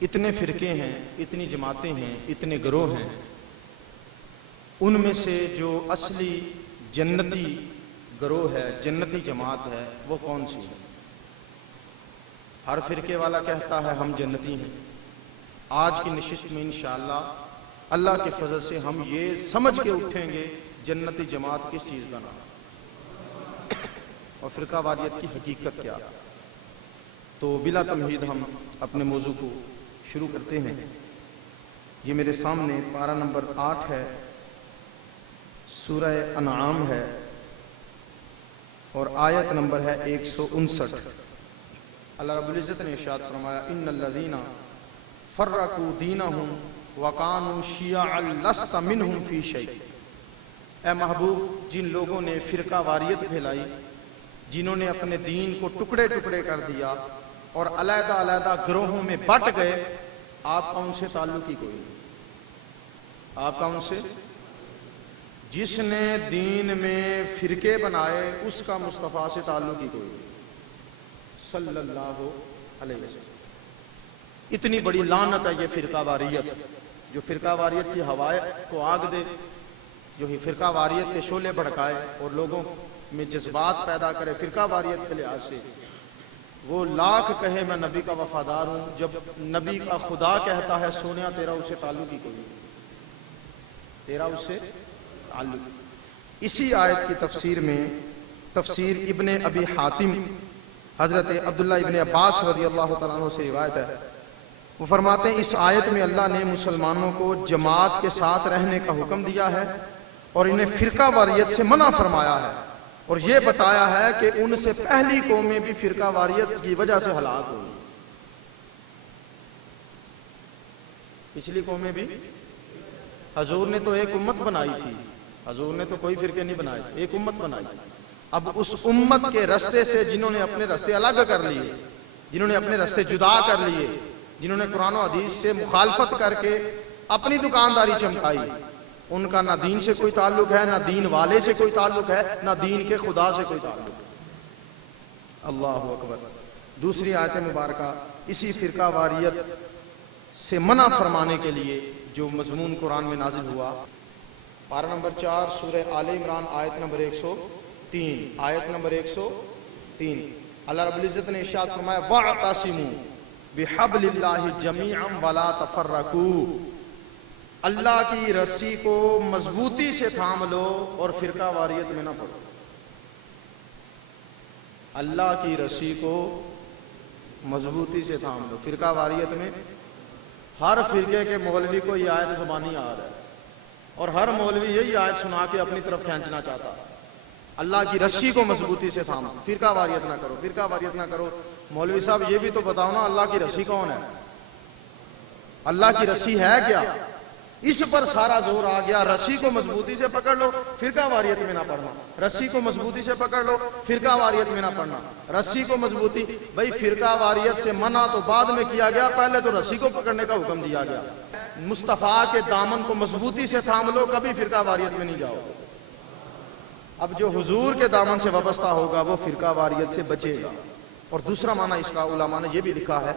اتنے فرقے ہیں، اتنی جماعتیں ہیں، اتنے گروہ ہیں، ان میں سے جو اصلی جنتی گروہ ہے، جنتی جماعت ہے، وہ کون سی ہے؟ ہر فرقے والا کہتا ہے ہم جنتی ہیں۔ آج کی نشست میں انشاءاللہ اللہ کے فضل سے ہم یہ سمجھ کے اٹھیں گے جنتی جماعت کس چیز کا نام اور فرقہ واریت کی حقیقت کیا۔ تو بلا تمہید ہم اپنے موضوع کو شروع کرتے ہیں۔ یہ میرے سامنے پارہ نمبر 8 ہے، سورہ انعام ہے، اور آیت نمبر ہے 159۔ اللہ رب العزت نے ارشاد فرمایا ان الذین فرقوا دینہم وکانوا شیعا لست منہم فی شیء۔ اے محبوب، جن لوگوں نے فرقہ واریت پھیلائی، جنہوں نے اپنے دین کو ٹکڑے ٹکڑے کر دیا اور علیحدہ علیحدہ گروہوں میں بٹ گئے، آپ کا ان سے تعلق ہی کوئی نہیں۔ آپ کا ان سے، جس نے دین میں فرقے بنائے اس کا مصطفیٰ سے تعلق ہی کوئی نہیں صلی اللہ علیہ وسلم۔ اتنی بڑی لعنت ہے یہ فرقہ واریت، جو فرقہ واریت کی ہوائیں کو آگ دے، جو ہی فرقہ واریت کے شعلے بھڑکائے اور لوگوں میں جذبات پیدا کرے فرقہ واریت کے لحاظ سے، وہ لاکھ کہے میں نبی کا وفادار ہوں، جب نبی کا خدا کہتا ہے سونیا تیرا اسے تعلق ہی کوئی نہیں، تیرا اس سے تعلق۔ اسی آیت کی تفسیر میں، تفسیر ابن ابی حاتم، حضرت عبداللہ ابن عباس رضی اللہ تعالیٰ عنہ سے روایت ہے، وہ فرماتے ہیں اس آیت میں اللہ نے مسلمانوں کو جماعت کے ساتھ رہنے کا حکم دیا ہے اور انہیں فرقہ واریت سے منع فرمایا ہے، اور یہ بتایا ہے کہ ان سے پہلی قومیں بھی فرقہ واریت کی وجہ سے ہلاک ہوئی۔ پچھلی قومیں بھی، حضور نے تو ایک امت بنائی تھی، حضور نے تو کوئی فرقے نہیں بنائے، ایک امت بنائی تھی۔ اب اس امت کے رستے سے جنہوں نے اپنے رستے الگ کر لیے، جنہوں نے اپنے رستے جدا کر لیے، جنہوں نے قرآن و حدیث سے مخالفت کر کے اپنی دکانداری چمکائی، ان کا نہ دین سے کوئی تعلق ہے، نہ دین والے سے کوئی تعلق ہے، نہ دین کے خدا سے کوئی تعلق ہے۔ اللہ اکبر۔ دوسری آیت مبارکہ اسی فرقہ واریت سے منع فرمانے کے لیے جو مضمون قرآن میں نازل ہوا، پارہ نمبر 4 سورہ آل عمران آیت نمبر 103، آیت نمبر 103، اللہ رب العزت نے ارشاد فرمایا وَاعْتَصِمُوا بِحَبْلِ اللَّهِ جَمِيعًا وَلَا تَفَرَّقُوا۔ اللہ کی رسی کو مضبوطی سے تھام لو اور فرقہ واریت میں نہ پڑو۔ اللہ کی رسی کو مضبوطی سے تھام لو، فرقہ واریت میں ہر فرقے کے مولوی کو یہ آیت زبانی آ رہا ہے، اور ہر مولوی یہی آیت سنا کے اپنی طرف کھینچنا چاہتا ہے۔ اللہ کی رسی کو مضبوطی سے تھامو، فرقہ واریت نہ کرو، فرقہ واریت نہ کرو۔ مولوی صاحب یہ بھی تو بتاؤ نا، اللہ کی رسی کون ہے؟ اللہ کی رسی ہے کیا؟ اس پر سارا زور آ گیا، رسی کو مضبوطی سے پکڑ لو، فرقہ واریت میں نہ پڑنا، رسی کو مضبوطی سے پکڑ لو، فرقہ واریت میں نہ پڑنا، رسی کو مضبوطی۔ بھئی فرقہ واریت سے منع تو بعد میں کیا گیا، پہلے تو رسی کو پکڑنے کا حکم دیا گیا۔ مصطفیٰ کے دامن کو مضبوطی سے تھام لو، کبھی فرقہ واریت میں نہیں جاؤ۔ اب جو حضور کے دامن سے وابستہ ہوگا وہ فرقہ واریت سے بچے گا۔ اور دوسرا معنی اس کا علماء نے یہ بھی لکھا ہے،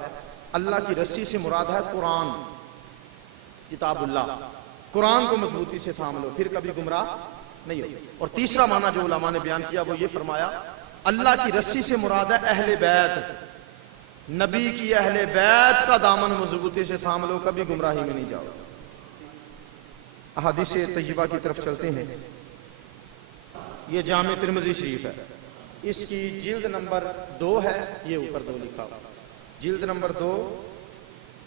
اللہ کی رسی سے مراد ہے قرآن، کتاب اللہ، قرآن کو مضبوطی سے تھام لو، پھر کبھی گمراہ نہیں ہو۔ اور تیسرا معنی جو علماء نے بیان کیا وہ یہ فرمایا، اللہ کی رسی سے مراد ہے اہل بیت، نبی کی اہل بیت کا دامن مضبوطی سے تھام لو، کبھی گمراہی میں نہیں جاؤ۔ احادیث طیبہ کی طرف چلتے ہیں۔ یہ جامع ترمذی شریف ہے، اس کی جلد نمبر 2 ہے، یہ اوپر 2 لکھا ہوا، جلد نمبر 2،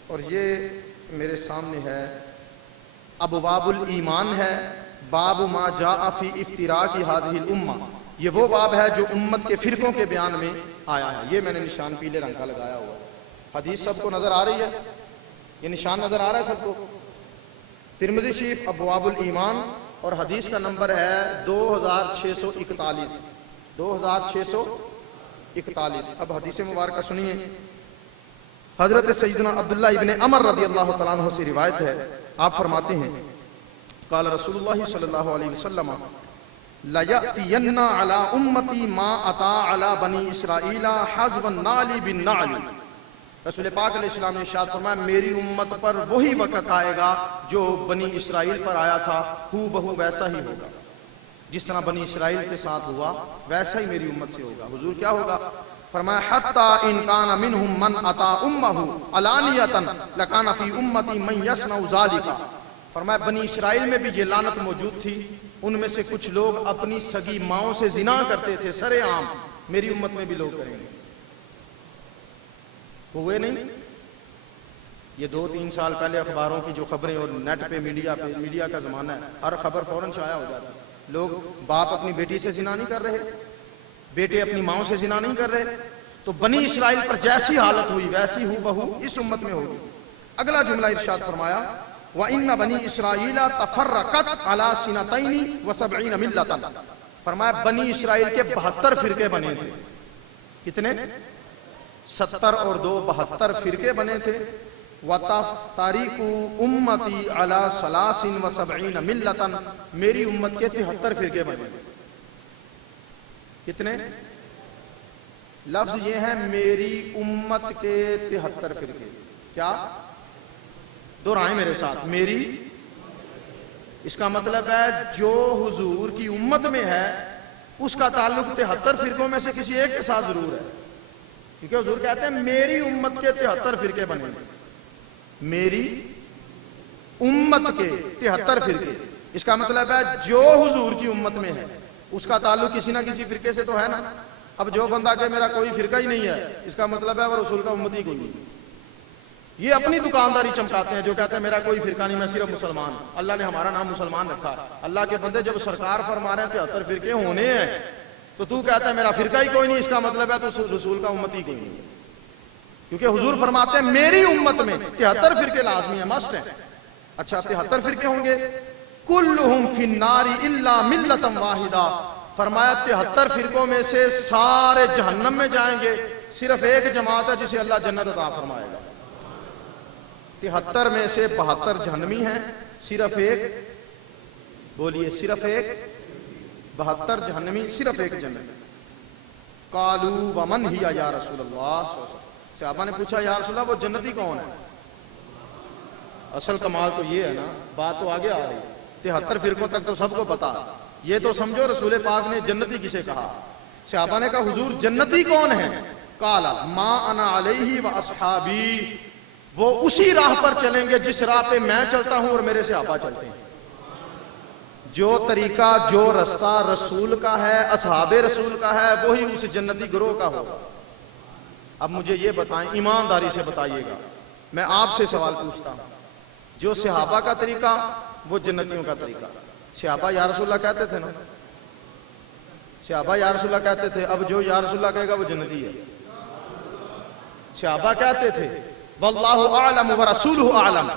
اور یہ میرے سامنے ہے ابواب الایمان ہے، باب ما جاء فی افتراق هذه الامہ۔ یہ وہ باب ہے جو امت کے فرقوں کے بیان میں آیا ہے۔ یہ میں نے نشان پیلے رنگ کا لگایا ہوا، حدیث سب کو نظر آ رہی ہے، یہ نشان نظر آ رہا ہے سب کو؟ ترمذی شریف ابواب الایمان، اور حدیث کا نمبر ہے 2641، 2641۔ اب حدیث مبارکہ سنیے، حضرت سیدنا عبداللہ ابن عمر رضی اللہ تعالیٰ عنہ سے روایت ہے، آپ فرماتے ہیں قال رسول اللہ صلی اللہ علیہ وسلم لَيَأْتِيَنَّ عَلَىٰ أُمَّتِي مَا أَتَىٰ عَلَىٰ بَنِي إِسْرَائِيلَ حَزْوَ النَّعْلِ بِالنَّعْلِ۔ رسول پاک علیہ السلام نے ارشاد فرمایا میری امت پر وہی وقت آئے گا جو بنی اسرائیل پر آیا تھا، ہو بہو ویسا ہی ہوگا، جس طرح بنی اسرائیل کے ساتھ ہوا ویسا ہی میری امت سے ہوگا۔ حضور کیا ہوگا؟ فرمایا حتی ان کان منہم من اتا امہ علانیۃ لکان فی امتی من یصنع ذلک۔ فرمایا بنی اسرائیل میں بھی یہ لعنت موجود تھی، ان میں سے کچھ لوگ اپنی سگی ماؤں سے زنا کرتے تھے سرے عام، میری امت میں بھی لوگ کریں گے۔ ہوئے نہیں؟ یہ 2-3 سال پہلے اخباروں کی جو خبریں اور نیٹ پہ میڈیا کا زمانہ ہے، ہر خبر فوراً شائع ہو جاتی ہے۔ لوگ باپ اپنی بیٹی سے زنا نہیں کر رہے، بیٹے اپنی ماؤں سے زنا نہیں کر رہے، تو بنی اسرائیل پر جیسی حالت ہوئی ویسی ہو بہو اس امت میں ہوگی۔ اگلا جملہ ارشاد فرمایا وَإِنَّ بَنِي إِسْرَائِيلَ تَفَرَّقَتْ عَلَى سِنَتَيْنِ وَسَبْعِينَ مِلَّةً۔ فرمایا بنی اسرائیل کے 72 فرقے بنے تھے۔ کتنے؟ 70 اور 2 72 فرقے بنے تھے۔ وَتَفْتَرِقُ أُمَّتِي عَلَى 73 مِلَّةً، میری امت کے 73 فرقے بنے تھے۔ کتنے؟ لفظ یہ ہے میری امت کے 73 فرقے۔ کیا؟ دہرائیں میرے ساتھ، میری، اس کا مطلب ہے جو حضور کی امت میں ہے اس کا تعلق 73 فرقوں میں سے کسی ایک کے ساتھ ضرور ہے، کیونکہ حضور کہتے ہیں میری امت کے 73 فرقے بنے، میری امت کے 73 فرقے۔ اس کا مطلب ہے جو حضور کی امت میں ہے اس کا تعلق کسی نہ کسی فرقے سے تو ہے نا۔ اب جو بندہ کہ میرا کوئی فرقہ ہی نہیں ہے، اس کا مطلب ہے وہ رسول کا امتی کوئی نہیں۔ یہ اپنی دکانداری چمکاتے ہیں جو کہتے ہیں میرا کوئی فرقہ نہیں، میں صرف مسلمان ہوں، اللہ نے ہمارا نام مسلمان رکھا۔ اللہ کے بندے جب سرکار فرما رہے ہیں 73 فرقے ہونے ہیں تو کہتا ہے میرا فرقہ ہی کوئی نہیں، اس کا مطلب ہے تو رسول کا امتی کوئی نہیں، کیونکہ حضور فرماتے ہیں میری امت میں 73 فرقے لازمی ہیں، مست ہیں۔ اچھا 73 فرقے ہوں گے، کلہم فی النار الا ملۃ واحدہ۔ فرمایا 73 فرقوں میں سے سارے جہنم میں جائیں گے، صرف ایک جماعت ہے جسے اللہ جنت عطا فرمائے گا۔ 73 میں سے 72 جہنمی ہیں، صرف ایک، بولیے صرف ایک، 72 جہنمی، صرف ایک جنت۔ قالوا ومن ہی یا رسول اللہ، صحابہ نے پوچھا یا رسول اللہ وہ جنتی کون ہے؟ اصل کمال تو یہ ہے نا، بات تو آگے آ رہی، 73 فرقوں تک تو سب کو پتا، یہ تو سمجھو رسول پاک نے جنتی کسے کہا۔ صحابہ نے کہا حضور جنتی کون ہے؟ قال ما انا علیہ واصحابی، وہ اسی راہ پر چلیں گے جس راہ پہ میں چلتا ہوں اور میرے صحابہ چلتے ہیں۔ جو طریقہ جو رستہ رسول کا ہے، اصحاب رسول کا ہے، وہی اس جنتی گروہ کا ہوگا۔ اب مجھے یہ بتائیں، ایمانداری سے بتائیے گا، میں آپ سے سوال پوچھتا ہوں، جو صحابہ کا طریقہ وہ جنتیوں کا طریقہ۔ صحابہ یا رسول اللہ کہتے تھے نا، صحابہ یا رسول اللہ کہتے تھے، اب جو یا رسول اللہ کہے گا وہ جنتی ہے۔ صحابہ کہتے تھے واللہ اعلم ورسولہ اعلم،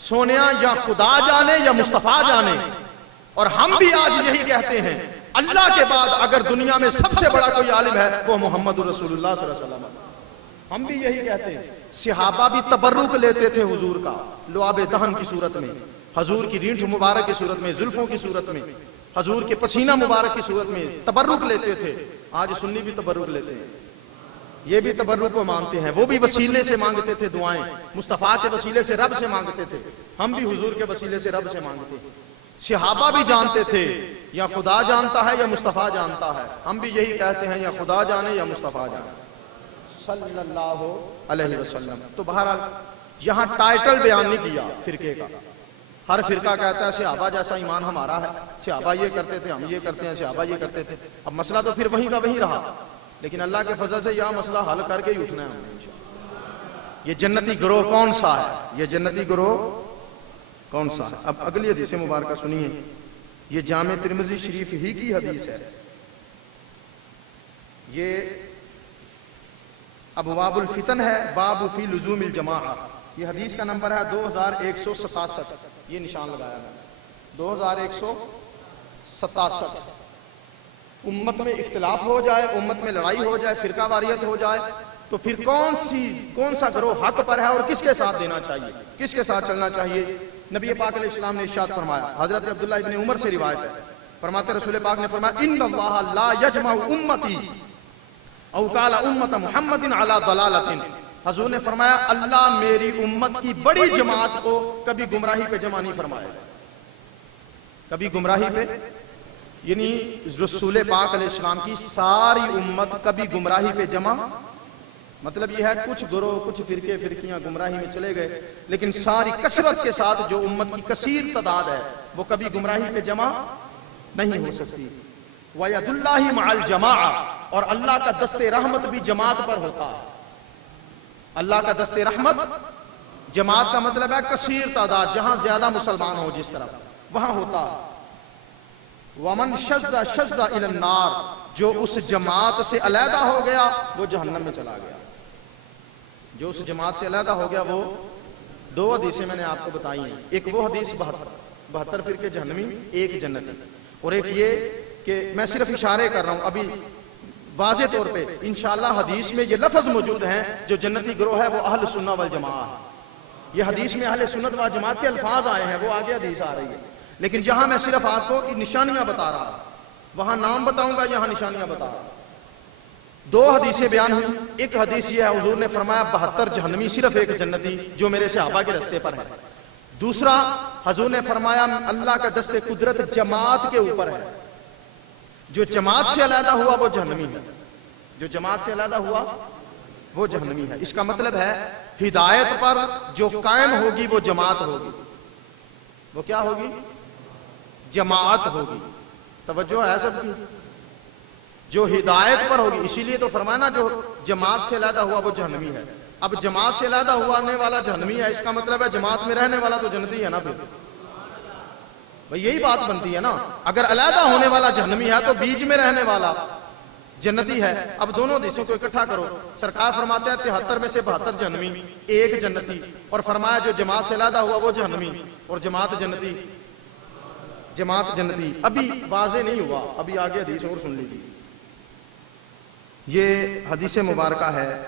سونیا یا خدا جانے یا مصطفیٰ جانے، اور ہم بھی آج یہی کہتے ہیں اللہ کے بعد اگر دنیا میں سب سے بڑا کوئی عالم ہے وہ محمد رسول اللہ صلی اللہ علیہ وسلم، ہم بھی یہی کہتے ہیں۔ صحابہ بھی تبرک لیتے تھے حضور کا، لعاب دہن کی صورت میں، حضور کی رینٹھ مبارک کی صورت میں، زلفوں کی صورت میں، حضور کے پسینہ مبارک کی صورت میں تبرک لیتے تھے۔ آج سنی بھی تبرک لیتے ہیں، یہ بھی تبرک کو مانتے ہیں، وہ بھی وسیلے سے مانگتے تھے دعائیں، مصطفیٰ کے وسیلے سے رب سے مانگتے تھے، ہم بھی حضور کے وسیلے سے رب سے مانگتے ہیں۔ صحابہ بھی جانتے تھے یا خدا جانتا ہے یا مصطفیٰ جانتا ہے، ہم بھی یہی کہتے ہیں یا خدا جانے یا مصطفیٰ جانے صلی اللہ علیہ وسلم۔ تو بہرحال یہاں ٹائٹل بیان نہیں کیا فرقے کا، ہر فرقہ کہتا ہے صحابہ جیسا ایمان ہمارا ہے، صحابہ یہ کرتے تھے ہم یہ کرتے ہیں، صحابہ یہ کرتے تھے۔ اب مسئلہ تو پھر وہیں کا وہیں رہا، لیکن اللہ کے فضل سے یہ مسئلہ حل کر کے ہی اٹھنا ہے ہم نے انشاءاللہ۔ یہ جنتی گروہ کون سا ہے؟ یہ جنتی گروہ کون سا ہے؟ اب اگلی حدیث مبارکہ سنیے، یہ جامع ترمذی شریف ہی کی حدیث ہے، یہ ابواب الفتن ہے، باب فی لزوم الجماعہ، یہ حدیث کا نمبر ہے 2167، یہ نشان لگایا میں نے 2167۔ امت میں اختلاف ہو جائے، امت میں لڑائی ہو جائے، فرقہ واریت ہو جائے تو پھر کون سا گروہ حق پر ہے اور کس کے ساتھ دینا چاہیے، کس کے ساتھ چلنا چاہیے؟ نبی پاک علیہ السلام نے ارشاد فرمایا، حضرت عبداللہ ابن عمر سے روایت ہے، فرماتے رسول پاک نے فرمایا ان اللہ لا یجمع امتی او قال امت محمد علی ضلالۃ، حضور نے فرمایا اللہ میری امت کی بڑی جماعت کو کبھی گمراہی پہ جمع نہیں فرمائے گا، کبھی گمراہی پہ، یعنی رسول پاک علیہ السلام کی ساری امت کبھی گمراہی پہ جمع، مطلب یہ ہے کچھ گروہ کچھ فرقے فرقیاں گمراہی میں چلے گئے، لیکن ساری کثرت کے ساتھ جو امت کی کثیر تعداد ہے وہ کبھی گمراہی پہ جمع نہیں ہو سکتی۔ وَيَدُ اللَّهِ مَعَ الْجَمَاعَةِ، اور اللہ کا دست رحمت بھی جماعت پر ہوتا ہے۔ اللہ کا دست رحمت، جماعت کا مطلب ہے کثیر تعداد، جہاں زیادہ مسلمان ہو جس طرف وہاں ہوتا ہے۔ وَمَنْ شَزَّ شَزَّ إِلَى النَّارِ، جو اس جماعت سے علیحدہ ہو گیا وہ جہنم میں چلا گیا۔ جو اس جماعت سے علیحدہ ہو گیا وہ، دو حدیثیں میں نے آپ کو بتائی ہیں، ایک وہ حدیث 72 فرقے جہنمی، ایک جنتی، اور ایک یہ کہ میں صرف اشارے کر رہا ہوں ابھی واضح طور پہ، انشاءاللہ حدیث میں یہ لفظ موجود ہیں جو جنتی گروہ ہے وہ اہل سنہ والجماعہ ہے۔ یہ حدیث میں اہل سنت والجماعت کے الفاظ آئے ہیں، وہ آگے حدیث آ رہی ہے، لیکن یہاں میں صرف آپ کو نشانیاں بتا رہا ہوں، وہاں نام بتاؤں گا، یہاں نشانیاں بتا رہا ہوں۔ دو حدیثیں بیان ہوئی، ایک حدیث یہ ہے حضور نے فرمایا 72 جہنمی صرف ایک جنتی جو میرے صحابہ کے رستے پر ہے۔ دوسرا حضور نے فرمایا اللہ کا دست قدرت جماعت کے اوپر ہے، جو جماعت سے علیحدہ ہوا وہ جہنمی ہے، جو جماعت سے علیحدہ ہوا وہ جہنمی ہے۔ اس کا مطلب ہے ہدایت پر جو قائم ہوگی وہ جماعت ہوگی، وہ کیا ہوگی؟ جماعت ہوگی۔ توجہ ہے سب کی؟ جو ہدایت پر ہوگی، اسی لیے تو فرمایا نا جو جماعت سے علیحدہ ہوا وہ جہنمی ہے۔ اب جماعت سے علیحدہ ہونے والا جہنمی ہے، اس کا مطلب ہے جماعت میں رہنے والا تو جنتی ہے نا، پھر بھئی یہی بات بنتی ہے نا، اگر علیحدہ ہونے والا جہنمی ہے تو بیچ میں رہنے والا جنتی ہے۔ اب دونوں حدیثوں کو اکٹھا کرو، سرکار فرماتے ہیں 73 میں سے 72 جہنمی، ایک جنتی، اور فرمایا جو جماعت سے علیحدہ ہوا وہ جہنمی، اور جماعت جنتی، جماعت جنتی۔ ابھی واضح نہیں ہوا، ابھی آگے حدیث اور سن لیجیے۔ یہ حدیث مبارکہ ہے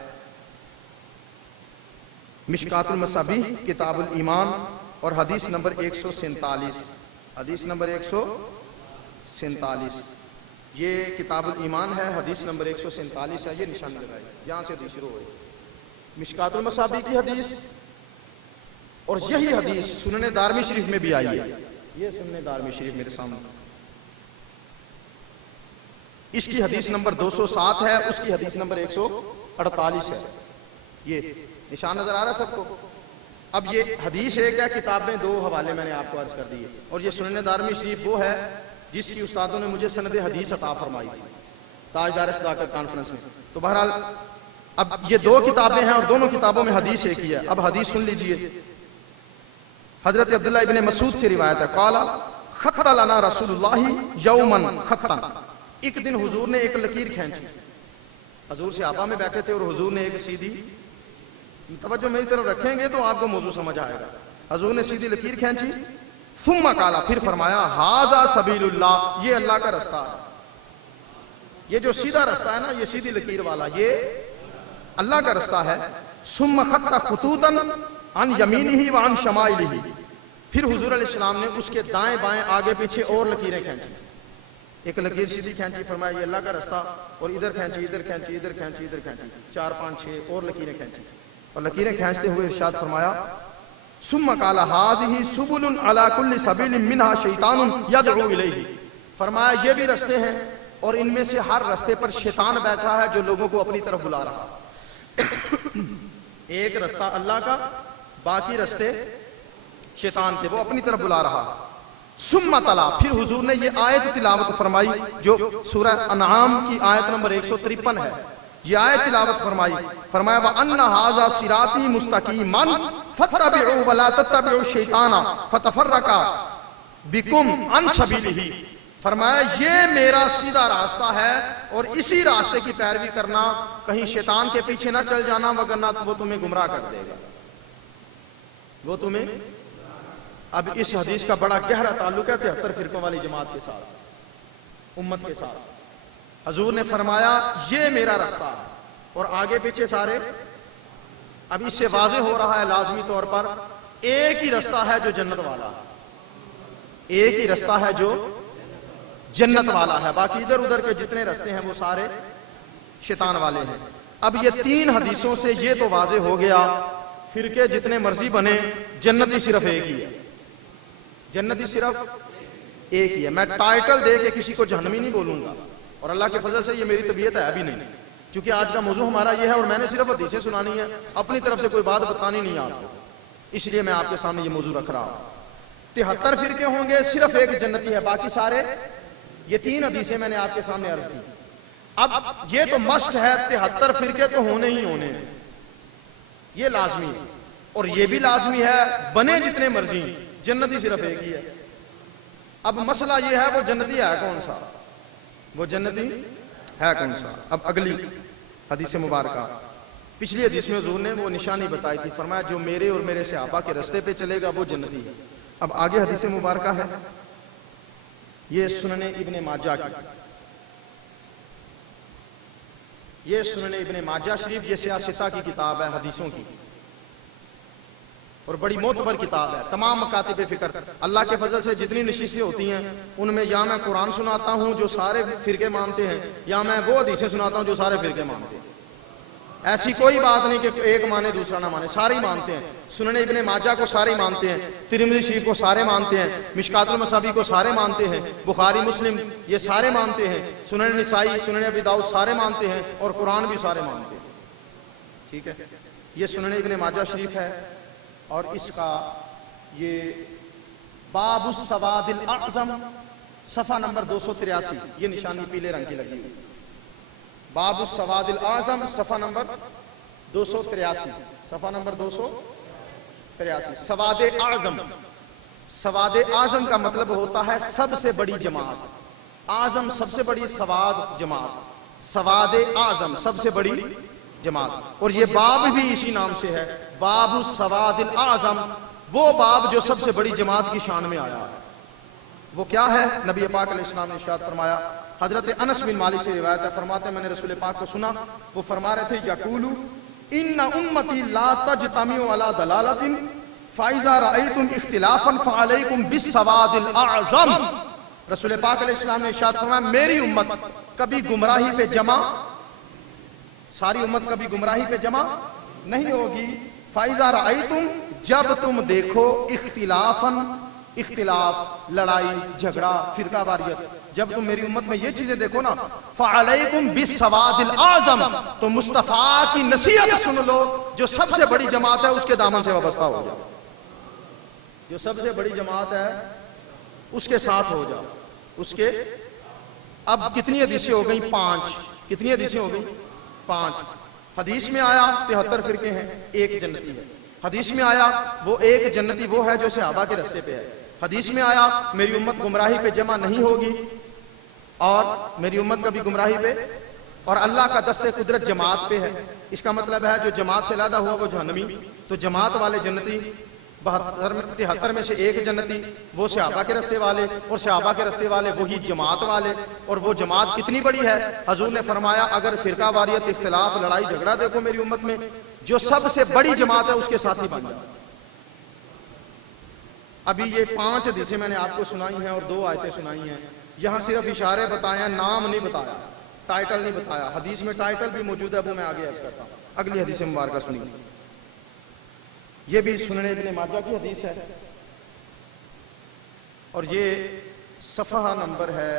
مشکات المصابیح کتاب الایمان، اور حدیث نمبر 147، حدیث نمبر 147، یہ کتاب الایمان ہے، حدیث نمبر 147 ہے، یہ نشان لگائے جہاں سے حدیث شروع ہوئی، مشکات المصابیح کی حدیث، اور یہی حدیث سنن دارمی شریف میں بھی آئی ہے، یہ سنن دارمی شریف میرے سامنے، اس کی حدیث نمبر 207 ہے، اس کی حدیث نمبر 148 ہے، یہ نشان نظر آ رہا ہے سب کو؟ اب یہ حدیث ایک ہے، کتابیں دو حوالے میں نے آپ کو عرض کر دیے، اور یہ سنن دارمی شریف وہ ہے جس کی استادوں نے مجھے سند حدیث عطا فرمائی تھی تاجدار صداقت کانفرنس میں۔ تو بہرحال اب یہ دو کتابیں ہیں اور دونوں کتابوں میں حدیث ایک ہی ہے۔ اب حدیث سن لیجئے، حضرت عبداللہ ابن مسعود سے روایت ہے، قال خط لنا رسول اللہ یوما خطا، ایک دن حضور نے ایک لکیر کھینچی، حضور صحابہ میں بیٹھے تھے اور حضور نے ایک سیدھی، توجہ میری طرف رکھیں گے تو آپ کو موضوع سمجھ آئے گا، حضور نے سیدھی لکیر کھینچی، ثم قال، پھر فرمایا ھذا سبیل اللہ، یہ اللہ کا رستہ ہے، یہ جو سیدھا رستہ ہے نا، یہ سیدھی لکیر والا، یہ اللہ کا رستہ ہے۔ ثم خط خطوطا عن یمینہ وعن شمائلہ، پھر حضور علیہ السلام نے اس کے دائیں بائیں آگے پیچھے اور لکیریں کھینچی، ایک لکیر سیدھی کھینچی، فرمایا یہ اللہ کا رستہ، اور ادھر کھینچی ادھر کھینچی ادھر کھینچی ادھر کھینچی، 4 5 6 اور لکیریں کھینچی، اور لکیریں کھینچتے ہوئے ارشاد فرمایا ثم قال ھذہ سبل علی کل سبیل منھا شیطان یدعو الیہ، فرمایا یہ بھی رستے ہیں اور ان میں سے ہر رستے پر شیطان بیٹھا ہے جو لوگوں کو اپنی طرف بلا رہا، ایک رستہ اللہ کا، باقی رستے شیطان کے، وہ اپنی طرف بلا رہا۔ ثم تلا، پھر حضور نے یہ آیت تلاوت فرمائی جو سورہ انعام کی آیت نمبر 153 ہے، یہ آیت تلاوت فرمائی، فرمایا وَأَنَّ هَذَا صِرَاطِي مُسْتَقِيمًا فَاتَّبِعُوا وَلَا تَتَّبِعُوا الشَّيْطَانَ فَتَفَرَّقَ بِكُمْ عَنْ سَبِيلِهِ، فرمایا یہ میرا سیدھا راستہ ہے اور اسی راستے کی پیروی کرنا، کہیں شیطان کے پیچھے نہ چل جانا، وگرنہ وہ تمہیں گمراہ کر دے گا، وہ تمہیں۔ اب اس حدیث کا بڑا گہرا تعلق ہے 73 فرقوں والی جماعت کے ساتھ، امت کے ساتھ۔ حضور نے فرمایا یہ میرا رستہ ہے، اور آگے پیچھے سارے، اب اس سے واضح ہو رہا ہے لازمی طور پر ایک ہی رستہ ہے جو جنت والا ہے، ایک ہی رستہ ہے جو جنت والا ہے، باقی ادھر ادھر کے جتنے رستے ہیں وہ سارے شیطان والے ہیں۔ اب یہ 3 حدیثوں سے یہ تو واضح ہو گیا فرقے جتنے مرضی بنے جنتی صرف ایک ہی ہے، جنتی صرف ایک ہی ہے۔ میں ٹائٹل دے کے کسی کو جہنمی نہیں بولوں گا، اور اللہ کے فضل سے یہ میری طبیعت ہے بھی نہیں، کیونکہ آج کا موضوع ہمارا یہ ہے اور میں نے صرف حدیثیں سنانی ہے، اپنی طرف سے کوئی بات بتانی نہیں آپ کو، اس لیے میں آپ کے سامنے یہ موضوع رکھ رہا ہوں۔ 73 فرقے ہوں گے، صرف ایک جنتی ہے، باقی سارے، یہ 3 حدیثیں میں نے آپ کے سامنے عرض کی۔ اب یہ تو مست ہے 73 فرقے تو ہونے ہی ہونے ہیں، یہ لازمی ہے، اور یہ بھی لازمی ہے بنے جتنے مرضی جنتی صرف ایک ہی ہے۔ اب مسئلہ یہ ہے وہ جنتی ہے کون سا، وہ جنتی ہے کون سا۔ اب اگلی حدیث مبارکہ، پچھلی حدیث میں حضور نے وہ نشانی بتائی تھی، فرمایا جو میرے اور میرے صحابہ کے رستے پہ چلے گا وہ جنتی ہے۔ اب آگے حدیث مبارکہ ہے، یہ سنن ابن ماجہ کی، یہ سنن ابن ماجہ شریف، یہ سیاستہ کی کتاب ہے حدیثوں کی، اور بڑی معتبر کتاب ہے۔ تمام مکاتب فکر اللہ کے فضل سے جتنی نشستیں ہوتی ہیں ان میں یا میں قرآن سناتا ہوں جو سارے فرقے مانتے ہیں، یا میں وہ حدیثیں سناتا ہوں جو سارے فرقے مانتے ہیں۔ ایسی کوئی بات نہیں کہ ایک مانے دوسرا نہ مانے، سارے مانتے ہیں۔ سنن ابن ماجہ کو سارے مانتے ہیں، ترمذی شریف کو سارے مانتے ہیں، مشکات المصابیح کو سارے مانتے ہیں، بخاری مسلم یہ سارے مانتے ہیں، سنن نسائی، سنن ابی داؤد سارے مانتے ہیں، اور قرآن بھی سارے مانتے ہیں۔ ٹھیک ہے، یہ سنن ابن ماجہ شریف ہے، اور اس کا یہ باب السواد الاعظم صفحہ نمبر 283، یہ نشانی پیلے رنگ کی لگی ہوئی، باب السواد الاعظم صفحہ نمبر 283، صفحہ نمبر 283۔ سواد اعظم، سواد اعظم کا مطلب ہوتا ہے سب سے بڑی جماعت، اعظم سب سے بڑی، سواد جماعت، سواد اعظم سب سے بڑی جماعت، اور یہ باب بھی اسی نام سے ہے، باب السواد الاعظم، وہ باب جو سب سے بڑی جماعت کی شان میں آیا ہے۔ وہ کیا ہے؟ نبی پاک علیہ السلام نے ارشاد فرمایا، حضرت انس بن مالک سے روایت ہے، فرماتے ہیں میں نے رسول پاک کو سنا، وہ فرما رہے تھے یقول ان امتی لا تجتمع علی ضلالۃ فاذا رأیتم اختلافا فعلیکم بالسواد الاعظم۔ رسول پاک علیہ السلام نے ارشاد فرمایا میری امت کبھی گمراہی پہ جمع، ساری امت کبھی گمراہی پہ جمع نہیں ہوگی، فاذا رأیتم جب تم دیکھو اختلافا، اختلاف، لڑائی جھگڑا، فرقہ واریت، جب تم میری امت میں یہ چیزیں دیکھو نا، فعلیکم بالسواد الاعظم، تو مصطفیٰ کی نصیحت سن لو، جو سب سے بڑی جماعت ہے اس کے دامن سے وابستہ ہو جاؤ، جو سب سے بڑی جماعت ہے اس کے ساتھ ہو جاؤ، اس کے۔ اب کتنی حدیثیں ہو گئیں؟ 5۔ کتنی حدیثیں ہو گئیں؟ 5۔ حدیث میں آیا 73 فرقے ہیں، ایک جنتی ہے۔ حدیث میں آیا وہ ایک جنتی وہ ہے جو صحابہ کے رستے پہ ہے۔ حدیث میں آیا میری امت گمراہی پہ جمع نہیں ہوگی، اور میری امت کبھی گمراہی پہ، اور اللہ کا دست قدرت جماعت پہ ہے۔ اس کا مطلب ہے جو جماعت سے علیحدہ ہوا وہ جہنمی، تو جماعت والے جنتی 73 میں سے ایک جنتی، وہ صحابہ کے رستے والے، اور صحابہ کے رستے والے وہی جماعت والے، اور وہ جماعت کتنی بڑی ہے؟ حضور نے فرمایا اگر فرقہ واریت، اختلاف، لڑائی جھگڑا دیکھو میری امت میں، جو سب سے بڑی جماعت ہے اس کے ساتھ ہی بن جاؤ۔ ابھی یہ 5 حدیثیں میں نے آپ کو سنائی ہیں اور 2 آیتیں سنائی ہیں، یہاں صرف اشارے بتائے ہیں، نام نہیں بتایا، ٹائٹل نہیں بتایا۔ حدیث میں ٹائٹل بھی موجود ہے، وہ میں آگے عرض کرتا ہوں۔ اگلی حدیث مبارکہ سنیے، یہ بھی سنن ابن ماجہ کی حدیث ہے، اور یہ صفحہ نمبر ہے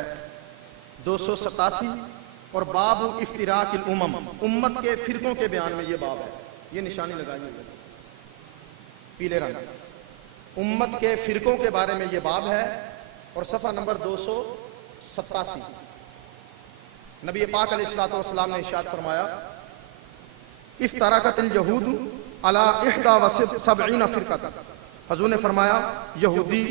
287، اور باب افتراق الامم، امت کے فرقوں کے بیان میں یہ باب ہے، یہ نشانی لگائی ہوئی ہے پیلے رنگ، امت کے فرقوں کے بارے میں یہ باب ہے، اور صفحہ نمبر 287۔ نبی پاک علیہ الصلوۃ والسلام نے ارشاد فرمایا افترقت الیہود علی 71 فرقۃ، حضور نے فرمایا یہودی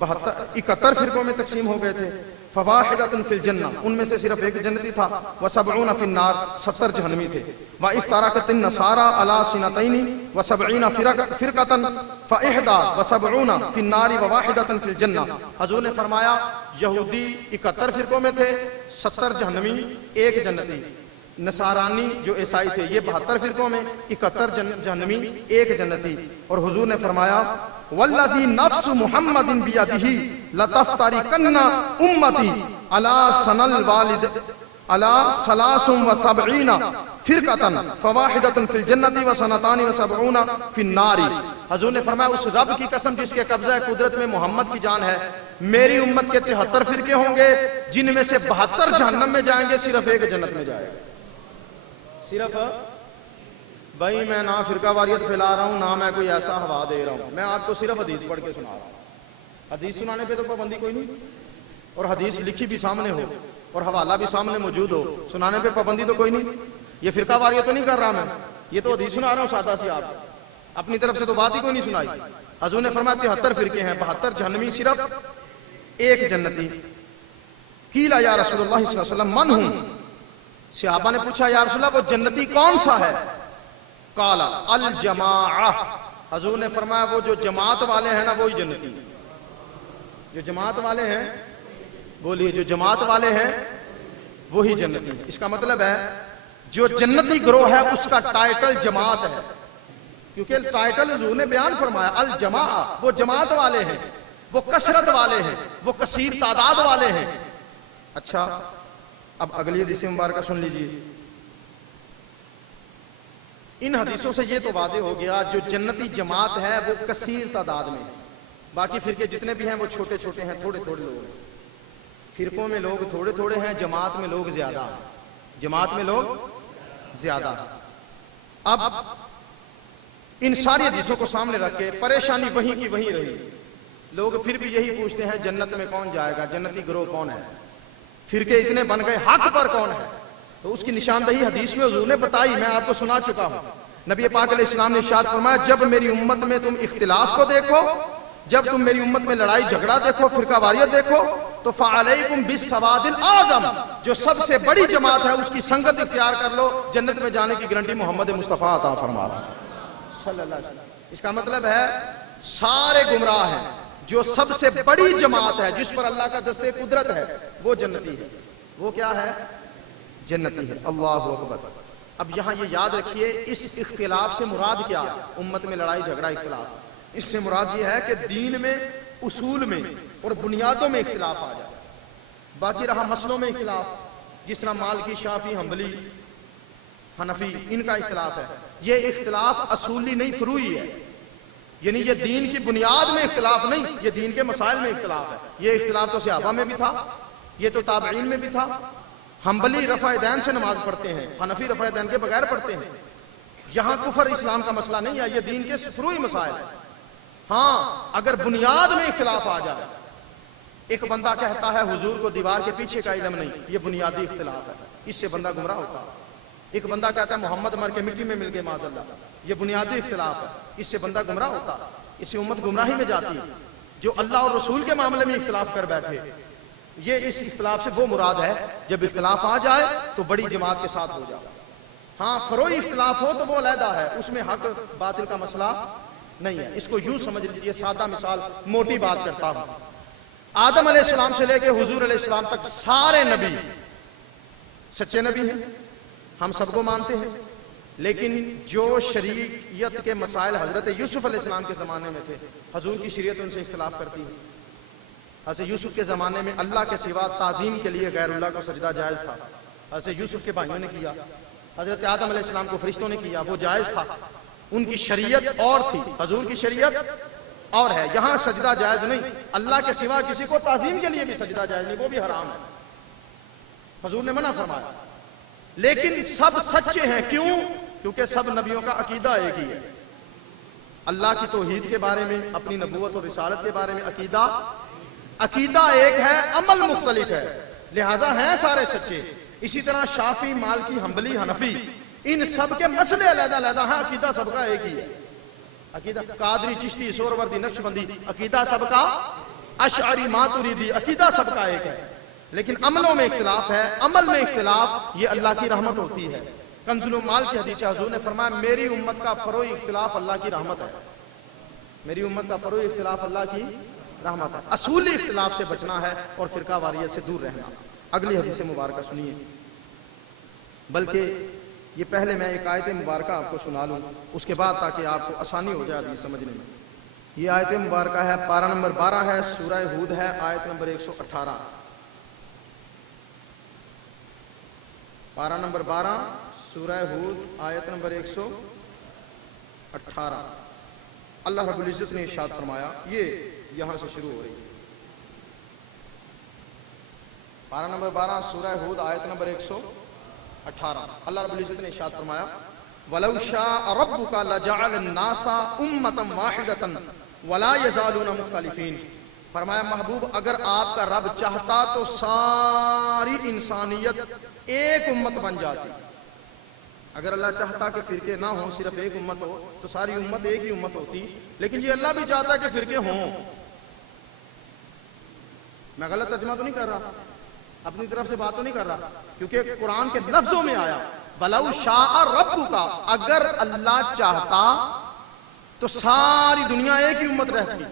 71 فرقوں میں تقسیم ہو گئے تھے، فواحدۃ فی الجنہ، ان میں سے صرف ایک جنتی تھا، و70 فی النار، 70 جہنمی تھے، وافترقت النصارى علی 72 فرقۃ ف71 فی النار وواحدۃ فی الجنہ۔ حضور نے فرمایا یہودی 71 فرقوں میں تھے، 70 جہنمی، ایک جنتی۔ نصارانی جو عیسائی تھے یہ 72 فرقوں میں، 71 جہنمی، ایک جنتی۔ اور حضور نے فرمایا والذی نفس محمد بیدہ لتفترقن امتی علی سن الوالد علی 73 فرقتن فواحدتن فی الجنت و سنتان و سبعون فی النار. حضور نے فرمایا اس رب کی قسم جس کے قبضہ قدرت میں محمد کی جان ہے، میری امت کے 73 فرقے ہوں گے جن میں سے 72 جہنم میں جائیں گے، صرف ایک جنت میں جائے گا. صرف بھائی میں نہ فرقہ واریت پھیلا رہا ہوں نہ میں کوئی ایسا ہوا دے رہا ہوں، میں آپ کو صرف حدیث پڑھ کے سنا رہا ہوں. حدیث سنانے پہ تو پابندی کوئی نہیں، اور حدیث لکھی بھی سامنے ہو اور حوالہ بھی سامنے موجود ہو، سنانے پہ پابندی تو کوئی نہیں. یہ فرقہ واریت تو نہیں کر رہا میں، یہ تو حدیث سنا رہا ہوں سادہ سی. آپ اپنی طرف سے تو بات ہی کوئی نہیں سنائی. حضور نے فرمایا 73 فرقے ہیں، 72 جہنمی، صرف ایک جنتی. قیل یا رسول اللہ صلی اللہ علیہ وسلم من ہوں؟ صحابہ نے پوچھا یا رسول اللہ وہ جنتی کون سا ہے؟ قال الجماعہ. حضور نے فرمایا وہ جو جماعت والے ہیں نا وہی جنتی. جو جماعت والے ہیں، بولیے جو جماعت والے ہیں وہی جنتی. اس کا مطلب ہے جو جنتی گروہ ہے اس کا ٹائٹل جماعت ہے، کیونکہ ٹائٹل حضور نے بیان فرمایا الجماعہ، وہ جماعت والے ہیں، وہ کثرت والے ہیں، وہ کثیر تعداد والے ہیں. اچھا اب اگلی حدیث مبارکہ سن لیجیے. ان حدیثوں سے یہ تو واضح ہو گیا جو جنتی جماعت ہے وہ کثیر تعداد میں ہے. باقی فرقے جتنے بھی ہیں وہ چھوٹے چھوٹے ہیں، تھوڑے تھوڑے لوگ ہیں. فرقوں میں لوگ تھوڑے تھوڑے ہیں، جماعت میں لوگ زیادہ ہیں. جماعت میں لوگ زیادہ ہیں. اب ان ساری حدیثوں کو سامنے رکھ کے پریشانی وہیں کی وہیں رہی. لوگ پھر بھی یہی پوچھتے ہیں جنت میں کون جائے گا، جنتی گروہ کون ہے، فرقے اتنے بن گئے، حق پر کون ہے؟ تو اس کی نشاندہی حدیث میں حضور نے بتائی، میں آپ کو سنا چکا ہوں. نبی پاک علیہ السلام نے ارشاد فرمایا جب میری امت میں تم اختلاف کو دیکھو، جب تم میری امت میں لڑائی جھگڑا دیکھو، فرقہ واریت دیکھو، تو فعلیکم بالسواد الاعظم، جو سب سے بڑی جماعت ہے اس کی سنگت اختیار کر لو، جنت میں جانے کی گارنٹی محمد مصطفیٰ عطا فرما صلی اللہ علیہ وسلم. اس کا مطلب ہے سارے گمراہ ہیں، جو سب سے بڑی جماعت ہے جس پر اللہ کا دست قدرت ہے وہ جنتی ہے. وہ کیا ہے؟ جنتی ہے. اللہ اکبر. اب یہاں یہ یاد رکھیے اس اختلاف سے مراد کیا ہے؟ امت میں لڑائی جھگڑا اختلاف، اس سے مراد یہ ہے کہ دین میں، اصول میں اور بنیادوں میں اختلاف آ جائے. باقی رہا مسئلوں میں اختلاف، جس طرح مالکی، شافعی، حنبلی، حنفی، ان کا اختلاف ہے. یہ اختلاف اصولی نہیں، فروعی ہے. یعنی یہ دین کی بنیاد میں اختلاف نہیں، یہ دین کے مسائل میں اختلاف ہے. یہ اختلاف تو صحابہ میں بھی تھا، یہ تو تابعین میں بھی تھا. حنبلی رفع دین سے نماز پڑھتے ہیں، حنفی رفع دین کے بغیر پڑھتے ہیں. یہاں کفر اسلام کا مسئلہ نہیں ہے، یہ دین کے فروعی مسائل ہیں. ہاں اگر بنیاد میں اختلاف آ جائے، ایک بندہ کہتا ہے حضور کو دیوار کے پیچھے کا علم نہیں، یہ بنیادی اختلاف ہے، اس سے بندہ گمراہ ہوتا ہے. ایک بندہ کہتا ہے محمد مر کے مٹی میں مل گئے معاذ اللہ، یہ بنیادی اختلاف ہے، اس سے بندہ گمراہ ہوتا ہے، اس سے امت گمراہی میں جاتی ہے. جو اللہ اور رسول کے معاملے میں اختلاف کر بیٹھے، یہ اس اختلاف سے وہ مراد ہے جب اختلاف آ جائے تو بڑی جماعت کے ساتھ ہو جائے. ہاں فروعی اختلاف ہو تو وہ علیحدہ ہے، اس میں حق باطل کا مسئلہ نہیں ہے. اس کو یوں سمجھ لیجیے، سادہ مثال، موٹی بات کرتا ہوں. آدم علیہ السلام سے لے کے حضور علیہ السلام تک سارے نبی سچے نبی ہیں، ہم سب کو مانتے ہیں. لیکن جو شریعت کے مسائل حضرت یوسف علیہ السلام کے زمانے میں تھے، حضور کی شریعت ان سے اختلاف کرتی ہے. حضرت یوسف کے زمانے میں اللہ کے سوا تعظیم کے لیے غیر اللہ کو سجدہ جائز تھا، حضرت یوسف کے بھائیوں نے کیا. حضرت آدم علیہ السلام کو فرشتوں نے کیا، وہ جائز تھا. ان کی شریعت اور تھی، حضور کی شریعت اور ہے. یہاں سجدہ جائز نہیں، اللہ کے سوا کسی کو تعظیم کے لیے بھی سجدہ جائز نہیں، وہ بھی حرام ہے، حضور نے منع فرمایا. لیکن سب سچے ہیں، کیوں؟ کیونکہ سب نبیوں کا عقیدہ ایک ہی ہے. اللہ کی توحید کے بارے میں، اپنی نبوت اور رسالت کے بارے میں عقیدہ ایک ہے، عمل مختلف ہے، لہذا ہیں سارے سچے. اسی طرح شافعی، مالکی، حنبلی، حنفی، ان سب کے مسئلے علیحدہ علیحدہ ہیں، عقیدہ سب کا ایک ہی ہے. عقیدہ قادری، چشتی، سہروردی، نقشبندی، عقیدہ سب کا، اشعری، ماتریدی، عقیدہ سب کا ایک ہے. لیکن عملوں میں اختلاف ہے. عمل میں اختلاف یہ اللہ کی رحمت ہوتی ہے. کنز المال کی حدیث حضور نے فرمایا میری امت کا فروعی اختلاف اللہ کی رحمت ہے. میری امت کا فروعی اختلاف اللہ کی رحمت ہے. اصولی اختلاف سے بچنا ہے اور فرقہ واریت سے دور رہنا. اگلی حدیث مبارکہ سنیے، بلکہ یہ پہلے میں ایک آیت مبارکہ آپ کو سنا لوں، اس کے بعد تاکہ آپ کو آسانی ہو جائے حدیث سمجھنے میں. یہ آیت مبارکہ ہے، پارہ نمبر 12 ہے، سورہ ہود ہے، آیت نمبر 118. پارہ نمبر 12، سورہ ہود آیت نمبر 118 اللہ رب العزت نے ارشاد فرمایا، یہ یہاں سے شروع ہو رہی ہے، پارہ نمبر 12 سورہ ہود آیت نمبر 118 اللہ رب العزت نے ارشاد فرمایا، وَلَوْ شَاءَ رَبُّكَ لَجَعَلَ النَّاسَ أُمَّةً وَاحِدَةً وَلَا يَزَالُونَ مُخْتَلِفِينَ۔ فرمایا محبوب اگر آپ کا رب چاہتا تو ساری انسانیت ایک امت بن جاتی۔ اگر اللہ چاہتا کہ فرقے نہ ہوں، صرف ایک امت ہو، تو ساری امت ایک ہی امت ہوتی، لیکن یہ اللہ بھی چاہتا ہے کہ فرقے ہوں۔ میں غلط ترجمہ تو نہیں کر رہا، اپنی طرف سے بات تو نہیں کر رہا، کیونکہ قرآن کے لفظوں میں آیا وَلَوْ شَاءَ رَبُّكَ، اگر اللہ چاہتا تو ساری دنیا ایک ہی امت رہتی،